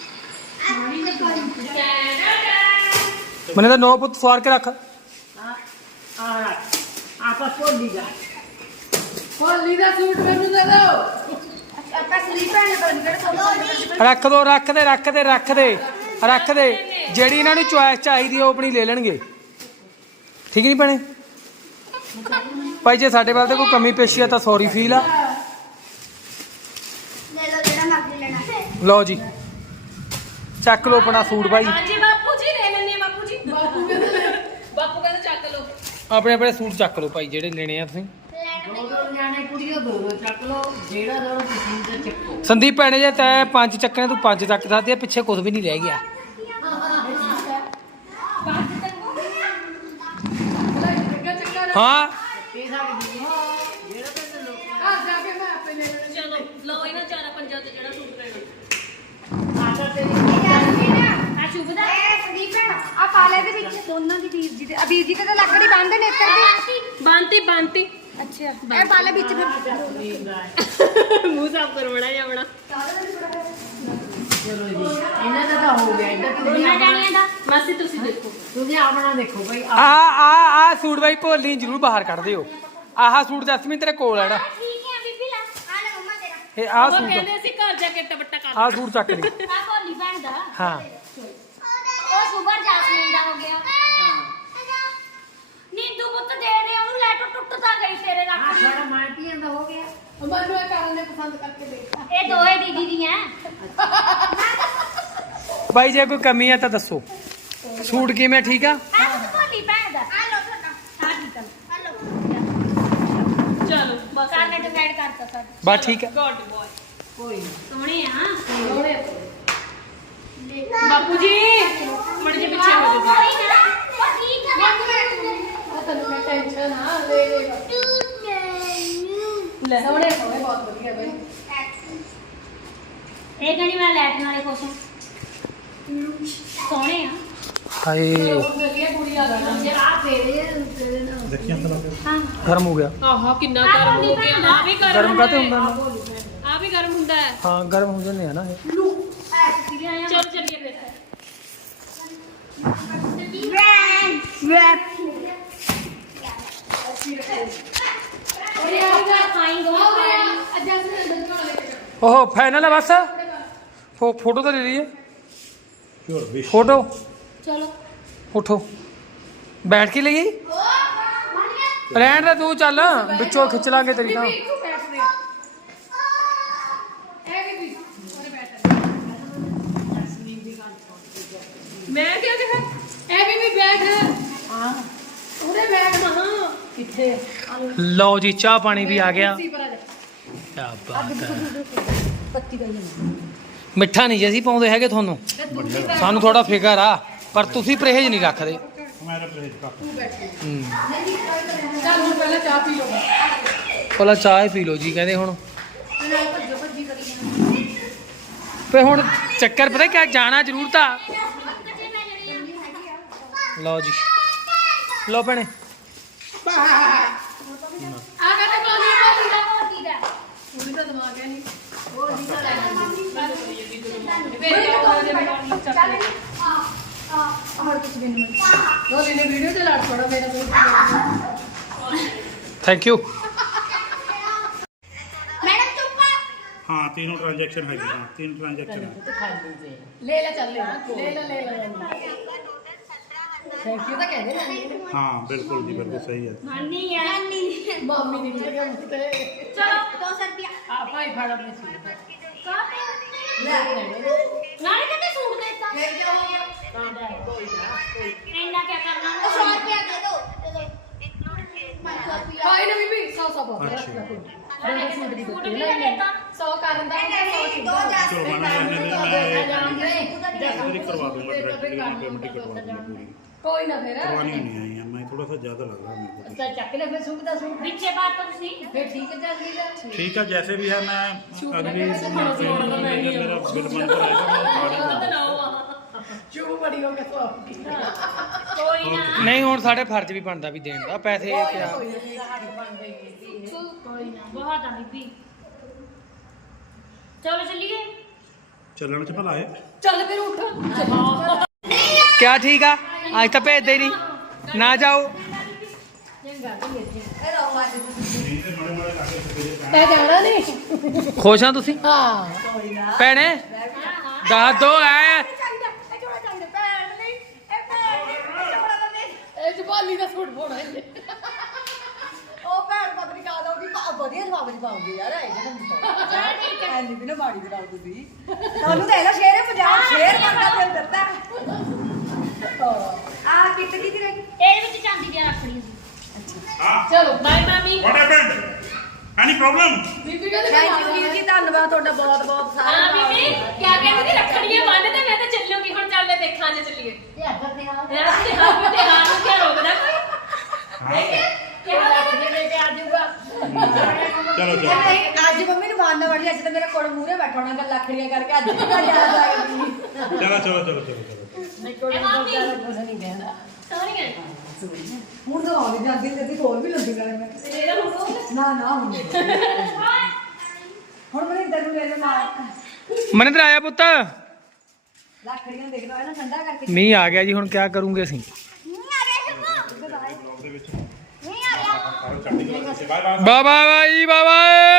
Speaker 4: ਮੈਨੇ ਤਾਂ ਨੋ ਪੁੱਤ ਸਵਾਰ ਕੇ ਰੱਖ
Speaker 1: ਆ ਆ ਆਪਾ ਭੋਲੀ ਜਾ ਹੋਲੀ ਦਾ ਸੂਟ ਮੈਨੂੰ ਦੇ ਦਿਓ
Speaker 3: ਆਪਾਂ ਸਲੀਪ ਹੈ ਨਾ ਕਿਹੜੇ ਕੋਲ
Speaker 4: ਰੱਖ ਦੋ ਰੱਖ ਦੇ ਰੱਖ ਦੇ ਰੱਖ ਦੇ ਰੱਖ ਦੇ ਜਿਹੜੀ ਇਹਨਾਂ ਨੂੰ ਚੁਆਇਸ ਚਾਹੀਦੀ ਆ ਉਹ ਆਪਣੀ ਲੈ ਲੈਣਗੇ ਠੀਕ ਨਹੀਂ ਭੈਣੇ ਭਾਈ ਜੇ ਸਾਡੇ ਵੱਲ ਤੇ ਕੋਈ ਕਮੀ ਪੇਸ਼ੀ ਆ ਤਾਂ ਸੌਰੀ ਫੀਲ ਆ
Speaker 3: ਲੈ ਲਓ ਜਿਹੜਾ ਮਰਜ਼ੀ ਲੈਣਾ
Speaker 4: ਲਓ ਜੀ ਚੱਕ ਲਓ ਆਪਣਾ ਸੂਟ ਭਾਈ
Speaker 7: ਹਾਂਜੀ ਬਾਪੂ ਜੀ ਲੈ ਲੈਣੇ ਬਾਪੂ ਜੀ ਬਾਪੂ ਕਹਿੰਦੇ ਬਾਪੂ ਕਹਿੰਦੇ ਚੱਕ ਲਓ
Speaker 4: ਆਪਣੇ ਆਪਣੇ ਸੂਟ ਚੱਕ ਲਓ ਭਾਈ ਜਿਹੜੇ ਲੈਣੇ ਆ ਤੁਸੀਂ
Speaker 1: ਦੋ ਦੋ ਜਾਣੇ ਕੁੜੀਓ ਦੋ ਦੋ ਚੱਕ ਲਓ ਜਿਹੜਾ ਦੋ ਤੁਸੀਂ ਤੇ ਚੱਕੋ
Speaker 4: ਸੰਦੀਪ ਭੈਣੇ ਜੇ ਤੈ ਪੰਜ ਚੱਕਣੇ ਤੂੰ ਪੰਜ ਚੱਕ ਸਕਦੀ ਆ ਪਿੱਛੇ ਕੁਝ ਵੀ ਨਹੀਂ ਰਹਿ ਗਿਆ ਹਾਂ
Speaker 7: ਚਲੋ ਲਓ ਇਹਨਾਂ ਚਾਰਾਂ ਪੰਜਾਂ ਤੇ ਜਿਹੜਾ ਸੂਟ ਲੈਣਾ ਆ ਸ਼ੁਭਦਾ
Speaker 3: ਇਹ ਸਲੀਪ ਹੈ ਆ ਪਾਲੇ ਦੇ ਵਿੱਚ ਦੋਨਾਂ ਦੀ ਵੀਰ ਜੀ ਦੇ ਆ ਵੀਰ ਜੀ ਤੇ ਤਾਂ ਲੱਕੜੀ ਬੰਨਦੇ ਨੇ ਇੱਧਰ ਦੀ
Speaker 7: ਬੰਤੀ ਬੰਤੀ
Speaker 3: ਅੱਛਾ ਇਹ ਪਾਲੇ ਵਿੱਚ ਫਿਰ
Speaker 7: ਮੂੰਹ ਸਾਫ ਕਰ ਬਣਾ ਜਾ ਬਣਾ
Speaker 1: ਚਲੋ ਜੀ ਇਹਨਾਂ ਦਾ ਤਾਂ ਹੋ ਗਿਆ ਇੱਧਰ
Speaker 7: ਦੋਨਾਂ ਜਾਣੀਆਂ ਦਾ ਮਾਸੀ ਤੁਸੀਂ ਦੇਖੋ
Speaker 1: ਤੁਸੀਂ ਆਪਣਾ ਦੇਖੋ ਭਾਈ
Speaker 4: ਆ ਆ ਆ ਸੂਟ ਬਾਈ ਭੋਲੀ ਜ਼ਰੂਰ ਬਾਹਰ ਕੱਢ ਦਿਓ ਆਹ ਸੂਟ ਜਸਮੀਨ ਤੇਰੇ ਕੋਲ ਆ ਜਿਹੜਾ
Speaker 3: ਠੀਕ ਹੈ ਬੀਬੀ ਲਾ ਆ ਲੈ ਮੰਮਾ ਤੇਰਾ
Speaker 4: ਇਹ ਆਹ
Speaker 7: ਉਹ
Speaker 4: ਸੂਟ
Speaker 7: ਕਹਿੰਦੇ ਅਸੀਂ ਘਰ ਜਾ ਕੇ ਟਪਟਾ ਕਰ
Speaker 4: ਆਹ ਸੂਟ ਚੱਕ ਲਈ
Speaker 3: ਆ ਭੋਲੀ ਭੈਣ ਦਾ
Speaker 4: ਹਾਂ
Speaker 3: ਉਹ ਸੁਬਰ ਜਾਸਮੀਨ ਦਾ ਹੋ ਗਿਆ ਨੀਂਦੂ ਪੁੱਤ ਦੇ ਦੇ ਉਹਨੂੰ ਲੈਟਰ ਟੁੱਟ ਤਾਂ ਗਈ ਤੇਰੇ
Speaker 1: ਆ
Speaker 3: ਰੱਖ
Speaker 1: ਸਾਡਾ ਮਾਰਟੀਆਂ ਦਾ ਹੋ ਗਿਆ ਮੈਨੂੰ ਇਹ ਕਰਨ ਨੇ ਪਸੰਦ ਕਰਕੇ ਦੇਖਾ
Speaker 3: ਇਹ ਦੋਏ ਦੀਦੀ ਦੀਆਂ
Speaker 4: ਬਾਈ ਜੇ ਕੋਈ ਕਮੀ ਆ ਤਾਂ ਦੱਸੋ ਸੂਟ ਕਿਵੇਂ ਠੀਕ ਆ
Speaker 3: ਆ ਭੋਲੀ ਭੈਣ ਦਾ ਆ ਲੋ ਤੁਹਾਡਾ ਆ ਠੀਕ ਆ ਲੋ
Speaker 7: ਚਲੋ ਬਸ
Speaker 3: ਸਰ ਨੇ ਡਿਸਾਈਡ ਕਰਤਾ ਸਰ
Speaker 4: ਬਸ ਠੀਕ ਆ
Speaker 7: ਗੁੱਡ ਬॉय
Speaker 1: ਕੋਈ
Speaker 7: ਸੋਹਣੇ ਆ
Speaker 1: ਸੋਹਣੇ
Speaker 7: ਬਾਪੂ ਜੀ ਮੜ ਜੇ ਪਿੱਛੇ ਹੋ ਜਾਓ
Speaker 3: ਕੋਈ ਨਾ ਉਹ ਠੀਕ ਹੈ
Speaker 1: ਆ ਤੈਨੂੰ ਮੈਂ ਟੈਨਸ਼ਨ ਆ ਲੈ ਲੈ ਲੈ ਸੋਹਣੇ ਸੋਹਣੇ ਬਹੁਤ ਵਧੀਆ ਬਈ
Speaker 3: ਇਹ ਕਹਿੰਦੀ ਮੈਂ ਲੈਟਨ ਵਾਲੇ ਖੁਸ਼ ਹਾਂ ਸੋਹਣੇ ਆ
Speaker 4: ਹਾਏ
Speaker 1: ਵਧੀਆ ਕੁੜੀ ਆ ਗਾਣਾ ਜੇ ਆ ਤੇਰੇ ਤੇਰੇ ਨਾਲ
Speaker 6: ਦੇਖੀ ਅੰਦਰ
Speaker 3: ਹਾਂ
Speaker 4: ਗਰਮ ਹੋ ਗਿਆ
Speaker 7: ਆਹਾ ਕਿੰਨਾ ਗਰਮ ਹੋ ਗਿਆ ਆ ਵੀ ਗਰਮ
Speaker 4: ਗਰਮ ਕਾਤੇ ਹੁੰਦਾ ਨਾ
Speaker 7: ਆ ਵੀ ਗਰਮ ਹੁੰਦਾ ਹੈ
Speaker 4: ਹਾਂ ਗਰਮ ਹੋ ਜਾਂਦੇ ਆ ਨਾ ਇਹ
Speaker 7: ਚਲ ਚੱਲੀਏ ਫਿਰ
Speaker 4: ਓਹੋ ਫਾਈਨਲ ਆ ਬਸ ਫੋ ਫੋਟੋ ਤਾਂ ਲੈ ਲਈਏ
Speaker 6: ਸ਼ੋਰ ਵਿਸ਼
Speaker 4: ਫੋਟੋ
Speaker 3: ਚਲੋ
Speaker 4: ਉਠੋ ਬੈਠ ਕੇ ਲਈਏ ਰਹਿਣ ਦੇ ਤੂੰ ਚੱਲ ਵਿੱਚੋਂ ਖਿੱਚ ਲਾਂਗੇ ਤੇਰੀ ਤਾਂ
Speaker 7: ਮੈਂ ਕਿਹਾ ਕਿਹਾ ਇਹ ਵੀ ਵੀ ਬੈਗ
Speaker 1: ਹਾਂ
Speaker 7: ਉਹਦੇ ਬੈਗ ਮਹਾ
Speaker 1: ਕਿੱਥੇ
Speaker 4: ਲਓ ਜੀ ਚਾਹ ਪਾਣੀ ਵੀ ਆ ਗਿਆ ਕਿਆ ਬਾਤ ਹੈ
Speaker 1: ਪੱਤੀ ਗਈ
Speaker 4: ਮਿੱਠਾ ਨਹੀਂ ਜੀ ਅਸੀਂ ਪਾਉਂਦੇ ਹੈਗੇ ਤੁਹਾਨੂੰ ਸਾਨੂੰ ਥੋੜਾ ਫਿਕਰ ਆ ਪਰ ਤੁਸੀਂ ਪਰਹੇਜ਼ ਨਹੀਂ ਰੱਖਦੇ
Speaker 6: ਮੇਰਾ ਪ੍ਰੇਜ ਕਰ
Speaker 4: ਹੂੰ
Speaker 1: ਚੱਲ ਹੁਣ ਪਹਿਲਾਂ ਚਾਹ ਪੀ ਲਓ
Speaker 4: ਪਹਿਲਾਂ ਚਾਹ ਹੀ ਪੀ ਲਓ ਜੀ ਕਹਿੰਦੇ ਹੁਣ ਤੇ ਹੁਣ ਚੱਕਰ ਪਤਾ ਕਿਆ ਜਾਣਾ ਜ਼ਰੂਰ ਤਾਂ ਲਓ ਜੀ ਲਓ ਭੈਣੇ
Speaker 3: ਆ ਕਹਿੰਦਾ ਕੋਲ ਨਹੀਂ ਦਾ ਮੋਟੀ ਦਾ
Speaker 1: ਉਹਦੀ ਤਾਂ ਦਿਮਾਗ ਹੈ ਨਹੀਂ
Speaker 3: ਚੱਲ ਆ ਆ ਹਰ ਕੁਝ ਵੀ ਨਹੀਂ
Speaker 1: ਉਹ ਦਿਨੇ ਵੀਡੀਓ ਤੇ ਲੜ ਪੜਾ ਮੇਰਾ ਕੋਈ
Speaker 4: ਥੈਂਕ ਯੂ
Speaker 3: ਮੈਡਮ ਚੁੱਪ ਆ
Speaker 6: ਹਾਂ तीनों ट्रांजैक्शन है हाँ तीन ट्रांजैक्शन है
Speaker 1: ਲੈ ਲੈ ਚੱਲ ਲੈ ਲੈ ਲੈ ਲੈ ਲੈ ਥੈਂਕ ਯੂ ਤਾਂ ਕਹਿੰਦੇ ਨੇ
Speaker 6: हाँ बिल्कुल जी बिल्कुल सही है
Speaker 3: ਨਾਨੀ ਆ ਨਾਨੀ
Speaker 1: ਮਾਮੀ ਨੇ ਕਿਹਾ ਮੁੱਤੇ
Speaker 3: ਚਲੋ ਦੋ ਸੌ ਰੁਪਿਆ
Speaker 1: ਆ ਭਾਈ ਫੜ ਆਪਣੇ ਸੂਟ
Speaker 3: ਕਾਹਤੇ
Speaker 1: ਲੈ ਲੈ
Speaker 3: ਨਾਲੇ ਕਹਿੰਦੇ ਸੂਟ ਦੇ ਦਿੱਤਾ
Speaker 1: ਫਿਰ ਕੀ ਹੋ ਗਿਆ ਤਾਂ ਦਾ ਕੋਈ ਨਾ ਕੋਈ
Speaker 3: ਇੰਨਾ ਕੀ ਕਰਨਾ ਉਹ ਸੌ ਰੁਪਿਆ ਦੇ ਦੋ ਚਲੋ
Speaker 1: ਕੋਈ ਨਾ ਬੀਬੀ ਸੌ ਸੌ ਬਹੁਤ ਹੈ
Speaker 6: ਅੱਛਾ।
Speaker 1: ਦੋ ਸੂਟ ਦੀ
Speaker 3: ਸੂਟ
Speaker 1: ਦਿੱਤੀ
Speaker 3: ਵੀ
Speaker 1: ਨਾ
Speaker 3: ਤਾਂ
Speaker 1: ਇਹਨੇ।
Speaker 3: ਦੇਤਾ
Speaker 1: ਸੌ ਕਰਨ ਦਾ ਸੌ
Speaker 6: चलो मैंने मैंने मैं
Speaker 1: ਕੋਈ
Speaker 6: पूरी करवा दूंगा डायरेक्टली पेमेंट ही करवा दूंगा पूरी
Speaker 1: ਨਾ ਫਿਰ
Speaker 6: करवानी नहीं आई है मैं थोड़ा सा ज़्यादा लग रहा है मेरे को
Speaker 1: ਤਾਂ ਚੱਕ ਲੈ ਫਿਰ ਸੂਟ ਦਾ ਸੂਟ
Speaker 3: ਵਿੱਚੇ ਬਾਤ ਤਾਂ ਤੁਸੀਂ
Speaker 1: ਫਿਰ ਠੀਕ ਹੈ ਚੱਲ ਜੀ
Speaker 6: ठीक है जैसे भी है मैं अगली पेमेंट में जब मेरा बिल बन कर आएगा मैं कार्ड दूंगा
Speaker 1: ਚੁੱਪ ਬੜੀ ਹੋ ਗਿਆ ਸੌ
Speaker 3: ਕੋਈ ਨਾ
Speaker 4: ਨਹੀਂ ਹੁਣ ਸਾਡੇ ਫਰਜ਼ ਵੀ ਬਣਦਾ ਵੀ ਦੇਣ ਦਾ ਪੈਸੇ ਕਿਆ
Speaker 3: ਕੋਈ ਨਾ ਬਹੁਤ ਆ ਬੀਬੀ ਚਲੋ ਚੱਲੀਏ
Speaker 6: चलन च भला है
Speaker 1: ਚੱਲ ਫਿਰ ਉੱਠ
Speaker 4: ਕਿਆ ਠੀਕ ਆ ਅੱਜ ਤਾਂ ਭੇਜਦੇ ਹੀ ਨਹੀਂ ਨਾ ਜਾਓ
Speaker 1: ਮੈਂ ਜਾਣਾ ਨਹੀਂ।
Speaker 4: ਖੁਸ਼ ਆ ਤੁਸੀਂ
Speaker 1: ਹਾਂ
Speaker 4: ਭੈਣੇ ਦੱਸ ਦੋ ਐ
Speaker 1: ਇਹ ਜਵਾਲੀ ਦਾ ਸੂਟ ਪਾਉਣਾ ਹੈ।
Speaker 2: ਉਹ ਭੈਣ ਪਤਨੀ ਕਾ ਦੋਗੀ ਵਧੀਆ ਜਵਾਬ ਨਹੀਂ ਪਾਉਂਦੀ ਯਾਰ ਇਹ ਜਿਹੜਾ ਐਨੀ ਵੀ ਨਾ ਮਾੜੀ ਕਰਾਓ ਤੁਸੀਂ ਤੁਹਾਨੂੰ ਤਾਂ ਇਹਦਾ ਸ਼ੇਰ ਹੈ ਪੰਜਾਬ ਸ਼ੇਰ ਵਰਗਾ ਦਿਲ ਦਿੱਤਾ ਆ ਕਿੱਟ ਕਿੱਥੇ ਰਹੀ
Speaker 7: ਇਹਦੇ ਵਿੱਚ ਚਾਂਦੀ ਦੀਆਂ ਰੱਖੜੀਆਂ
Speaker 6: ਹਾਂ
Speaker 1: ਚਲੋ
Speaker 7: ਬਾਏ ਮਾਮੀ
Speaker 6: ਵਾਟ ਹੈਪਨਡ ਐਨੀ ਪ੍ਰੋਬਲਮ
Speaker 1: ਬੀਬੀ ਕਹਿੰਦੇ
Speaker 2: ਥੈਂਕ ਯੂ ਵੀਰ ਜੀ ਧੰਨਵਾਦ ਤੁਹਾਡਾ ਬਹੁਤ ਬਹੁਤ
Speaker 7: ਹਾਂ
Speaker 2: ਸਾਰਾ
Speaker 7: ਬੀਬੀ ਕਿਆ ਕਹਿੰਦੀ ਸੀ ਰੱਖੜੀਆਂ ਬੰਨ ਤੇ ਮੈਂ ਤਾਂ ਚੱਲੂਗੀ ਹੁਣ ਚੱਲ ਲੈ ਦੇਖਾਂ ਜੇ ਚੱਲੀਏ
Speaker 1: ਧਿਆਨ ਕਰਦੇ ਹਾਂ
Speaker 7: ਯਾਰ ਤੇ ਹਾਂ ਤੇ ਹਾਂ ਨੂੰ ਕਿਆ ਰੋਕਦਾ ਕੋਈ
Speaker 1: ਇਹ ਲੱਕੜੀ ਲੈ ਕੇ ਆ ਜਾਊਗਾ।
Speaker 6: ਚਲੋ ਚਲੋ
Speaker 2: ਅੱਜ ਮੰਮੀ ਨੂੰ ਮਾਰਨਾ ਵੜੀ ਅੱਜ ਤਾਂ ਮੇਰੇ ਕੋਲ ਮੂਹਰੇ ਬੈਠਾ ਹੋਣਾ ਗੱਲਾਂ ਖੜੀਆਂ ਕਰਕੇ ਅੱਜ ਵੀ ਗੱਲ ਯਾਦ ਆ ਗਈ
Speaker 6: ਚਲੋ ਚਲੋ ਚਲੋ ਚਲੋ
Speaker 1: ਨਹੀਂ ਕੋਈ ਕੁਝ ਨਹੀਂ ਦੇਣਾ।
Speaker 7: ਸੋਹਣੀਆਂ
Speaker 2: ਹੁਣ ਤਾਂ ਆਉਂਦੀ ਜਾਂਦੀ ਤੇ ਹੋਰ ਵੀ ਲੰਦੀ ਗਲੇ ਮੈਂ
Speaker 7: ਤੇਰਾ ਹੁਣ ਉਹ
Speaker 2: ਨਾ ਨਾ ਹੁਣ ਹੁਣ ਮੈਨੂੰ ਇੰਦਰ ਨੂੰ ਲੈ ਲੈ ਨਾਲ
Speaker 4: ਮਨਿੰਦਰ ਆਇਆ ਪੁੱਤ
Speaker 2: ਲੱਖੜੀਆਂ ਦੇਖ ਲਓ ਇਹਨਾਂ ਠੰਡਾ ਕਰਕੇ
Speaker 4: ਮੀਂਹ ਆ ਗਿਆ ਜੀ ਹੁਣ ਕਿਆ ਕਰੂੰਗੇ ਅਸੀਂ
Speaker 6: ਬਾਏ ਬਾਏ
Speaker 4: ਬਾਬਾ ਬਾਈ ਬਾਬਾ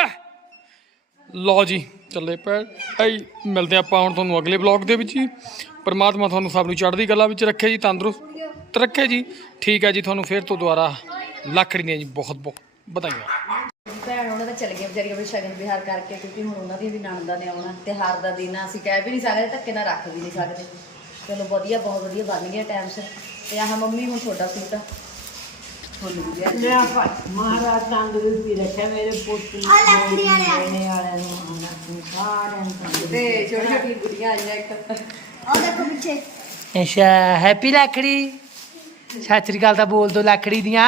Speaker 4: ਲਓ ਜੀ ਚੱਲੇ ਪੈ ਆਈ ਮਿਲਦੇ ਆਪਾਂ ਹੁਣ ਤੁਹਾਨੂੰ ਅਗਲੇ ਬਲੌਗ ਦੇ ਵਿੱਚ ਹੀ। ਪਰਮਾਤਮਾ ਤੁਹਾਨੂੰ ਸਭ ਨੂੰ ਚੜ੍ਹਦੀ ਕਲਾ ਵਿੱਚ ਰੱਖੇ ਜੀ, ਤੰਦਰੁਸਤ ਰੱਖੇ ਜੀ। ਠੀਕ ਹੈ ਜੀ, ਤੁਹਾਨੂੰ ਫਿਰ ਤੋਂ ਦੁਬਾਰਾ ਲੱਖੜੀਆਂ ਜੀ ਬਹੁਤ ਬਹੁਤ ਵਧਾਈਆਂ।
Speaker 2: ਭੈਣ ਉਹਨਾਂ ਦਾ ਚਲ ਗਏ ਵਿਚਾਰੀ ਆਪਣੇ ਸ਼ਗਨ ਵਿਹਾਰ ਕਰਕੇ ਕਿਉਂਕਿ ਹੁਣ ਉਹਨਾਂ ਦੀ ਵੀ ਨਣਦਾਂ ਨੇ ਆਉਣਾ ਤਿਉਹਾਰ ਦਾ ਦਿਨ ਆ, ਅਸੀਂ ਕਹਿ ਵੀ ਨਹੀਂ ਸਕਦੇ ਧੱਕੇ ਨਾਲ ਰੱਖ ਵੀ ਨਹੀਂ ਸਕਦੇ। ਚਲੋ ਵਧੀਆ ਬਹੁਤ ਵਧੀਆ ਬਣ ਗਿਆ ਟਾਈਮ ਸਿਰ। ਤੇ ਆਹ ਮੰਮੀ ਹੁਣ ਤੁਹਾਡਾ ਸੂਟ ਆ ਤੁਹਾਨੂੰ ਵੀ ਲਿਆ
Speaker 1: ਲਿਆ ਭਾਈ ਮਹਾਰਾਜ ਤੰਦਰੁਸਤੀ ਰੱਖੇ ਮੇਰੇ ਪੁੱਤ ਨੂੰ
Speaker 3: ਆ ਲੱਕੜੀ ਵਾਲੇ ਆ
Speaker 1: ਦੇਣੇ ਵਾਲਿਆਂ ਨੂੰ ਆਉਣਾ ਤੂੰ ਸਾਰਿਆਂ ਨੂੰ ਤੰਦਰੁਸਤੀ।
Speaker 2: ਤੇ ਛੋਟੀ ਛੋਟੀ ਗੁੱਡੀਆਂ ਆਈਆਂ ਇੱਕ
Speaker 3: ਉਹ ਦੇਖੋ ਪਿੱਛੇ
Speaker 4: ਅੱਛਾ ਹੈਪੀ ਲੱਖੜੀ ਸਤਿ ਸ੍ਰੀ ਅਕਾਲ ਤਾਂ ਬੋਲ ਦੋ ਲੱਖੜੀ ਦੀਆਂ।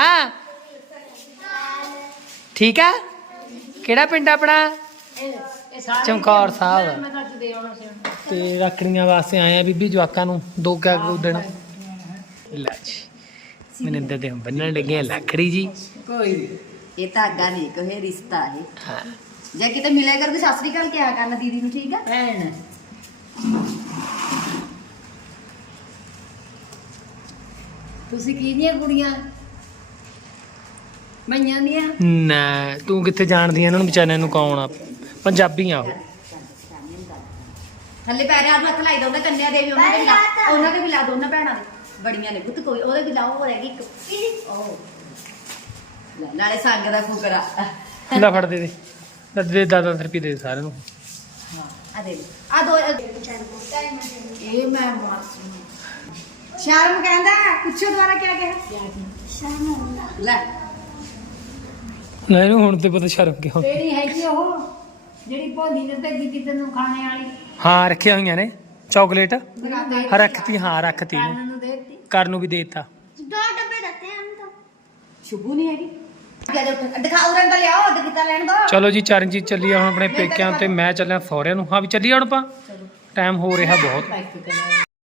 Speaker 4: ਠੀਕ ਆ ਕਿਹੜਾ ਪਿੰਡ ਆਪਣਾ
Speaker 1: ਇਹ ਇਹ ਸਾਰੇ
Speaker 4: ਚਮਕੌਰ ਸਾਹਿਬ।
Speaker 1: ਮੈਂ ਤਾਂ ਅੱਜ ਦੇ ਆਉਣਾ ਸੀ।
Speaker 4: ਤੇ ਰੱਖੜੀਆਂ ਵਾਸਤੇ ਆਏ ਆ ਬੀਬੀ ਜਵਾਕਾਂ ਨੂੰ ਦੋ ਕਿਆ ਉਦਣ ਲੈ ਜੀ ਮਨਿੰਦਰ ਦੇ ਬੰਨਣ ਲੱਗੇ ਆ ਲੱਖੜੀ ਜੀ।
Speaker 2: ਕੋਈ ਇਹ ਧਾਗਾ ਨਹੀਂ ਕੋਈ ਰਿਸ਼ਤਾ ਹੈ।
Speaker 4: ਹਾਂ
Speaker 2: ਜੇ ਕਿਤੇ ਮਿਲਿਆ ਕਰ ਤੇ ਸਤਿ ਸ੍ਰੀ ਅਕਾਲ ਕਿਹਾ ਕਰਨਾ ਦੀਦੀ ਨੂੰ ਠੀਕ ਆ
Speaker 1: ਭੈਣ ਤੁਸੀਂ ਕੀ ਦੀਆਂ ਕੁੜੀਆਂ ਮਈਆਂ ਦੀਆਂ
Speaker 4: ਨਾ ਤੂੰ ਕਿੱਥੇ ਜਾਣਦੀ ਆ ਇਹਨਾਂ ਨੂੰ ਵਿਚਾਰਿਆਂ ਨੂੰ? ਕੌਣ ਆ? ਪੰਜਾਬੀ ਆ ਉਹ।
Speaker 2: ਥੱਲੇ ਪੈਰੇ ਹੱਥ ਹੱਥ ਲਾਈ ਦਾ ਉਹਦਾ ਕੰਨਿਆ ਦੇ ਵੀ ਉਹਨਾਂ ਦੇ ਵੀ ਲਾ ਉਹਨਾਂ ਦੇ ਵੀ ਲਾ ਦੋਨਾਂ ਭੈਣਾਂ ਦੇ ਬੜੀਆਂ ਨੇ ਪੁੱਤ ਕੋਈ ਉਹਦੇ ਵੀ ਲਾਓ ਹੋ ਰਹਿ ਗਈ ਇੱਕ ਉਹ ਲੈ, ਨਾਲੇ ਸੰਗ ਦਾ ਫੁਕਰਾ
Speaker 4: ਲੈ ਫੜ ਦੇ ਦੇ ਲੈ ਦੇ ਦਾਦਾ ਰੁਪਏ ਦੇ ਦੇ ਸਾਰਿਆਂ ਨੂੰ।
Speaker 2: ਆ ਦੇ ਆ ਦੋ ਇਹ ਮੈਂ ਮਾਰ ਸ਼ਰਮ ਕਹਿੰਦਾ ਪੁੱਛੋ ਦੁਆਰਾ ਕੀ ਕਿਹਾ ਲੈ
Speaker 4: ਨਾ ਇਹਨੂੰ ਹੁਣ ਤੇ ਪਤਾ ਸ਼ਰਮ ਕਿਉਂ।
Speaker 1: ਕਿਹੜੀ ਹੈਗੀ ਉਹ ਜਿਹੜੀ ਭੋਲੀ ਨੇ ਤੇ ਦਿੱਤੀ ਤੈਨੂੰ ਖਾਣੇ ਵਾਲੀ
Speaker 4: ਹਾਂ ਰੱਖੀਆਂ ਹੋਈਆਂ ਨੇ ਚਾਕਲੇਟ ਹਾਂ ਰੱਖਤੀ ਹਾਂ ਰੱਖਤੀ ਨੇ
Speaker 1: ਨੂੰ ਦੇ ਦਿੱਤੀ
Speaker 4: ਕਰਨ ਨੂੰ ਵੀ ਦੇ ਦਿੱਤਾ।
Speaker 3: ਦੋ ਡੱਬੇ ਦਿੱਤੇ ਹਨ ਤਾਂ
Speaker 2: ਸ਼ੁਭੂ ਨਹੀਂ ਹੈਗੀ ਦਿਖਾਓ ਰੰਗ ਲਿਆਓ ਅੱਧ ਕਿਤਾ ਲੈਣ ਦੋ
Speaker 4: ਚਲੋ ਜੀ ਚਰਨਜੀਤ ਚੱਲੀਏ ਹੁਣ ਆਪਣੇ ਪੇਕਿਆਂ ਤੇ ਮੈਂ ਚੱਲਿਆ ਸਹੁਰਿਆਂ ਨੂੰ। ਹਾਂ ਵੀ ਚੱਲੀਏ ਹੁਣ ਆਪਾਂ ਟਾਈਮ ਹੋ ਰਿਹਾ ਬਹੁਤ।
Speaker 1: ਪੈਕ ਕਰਿਆ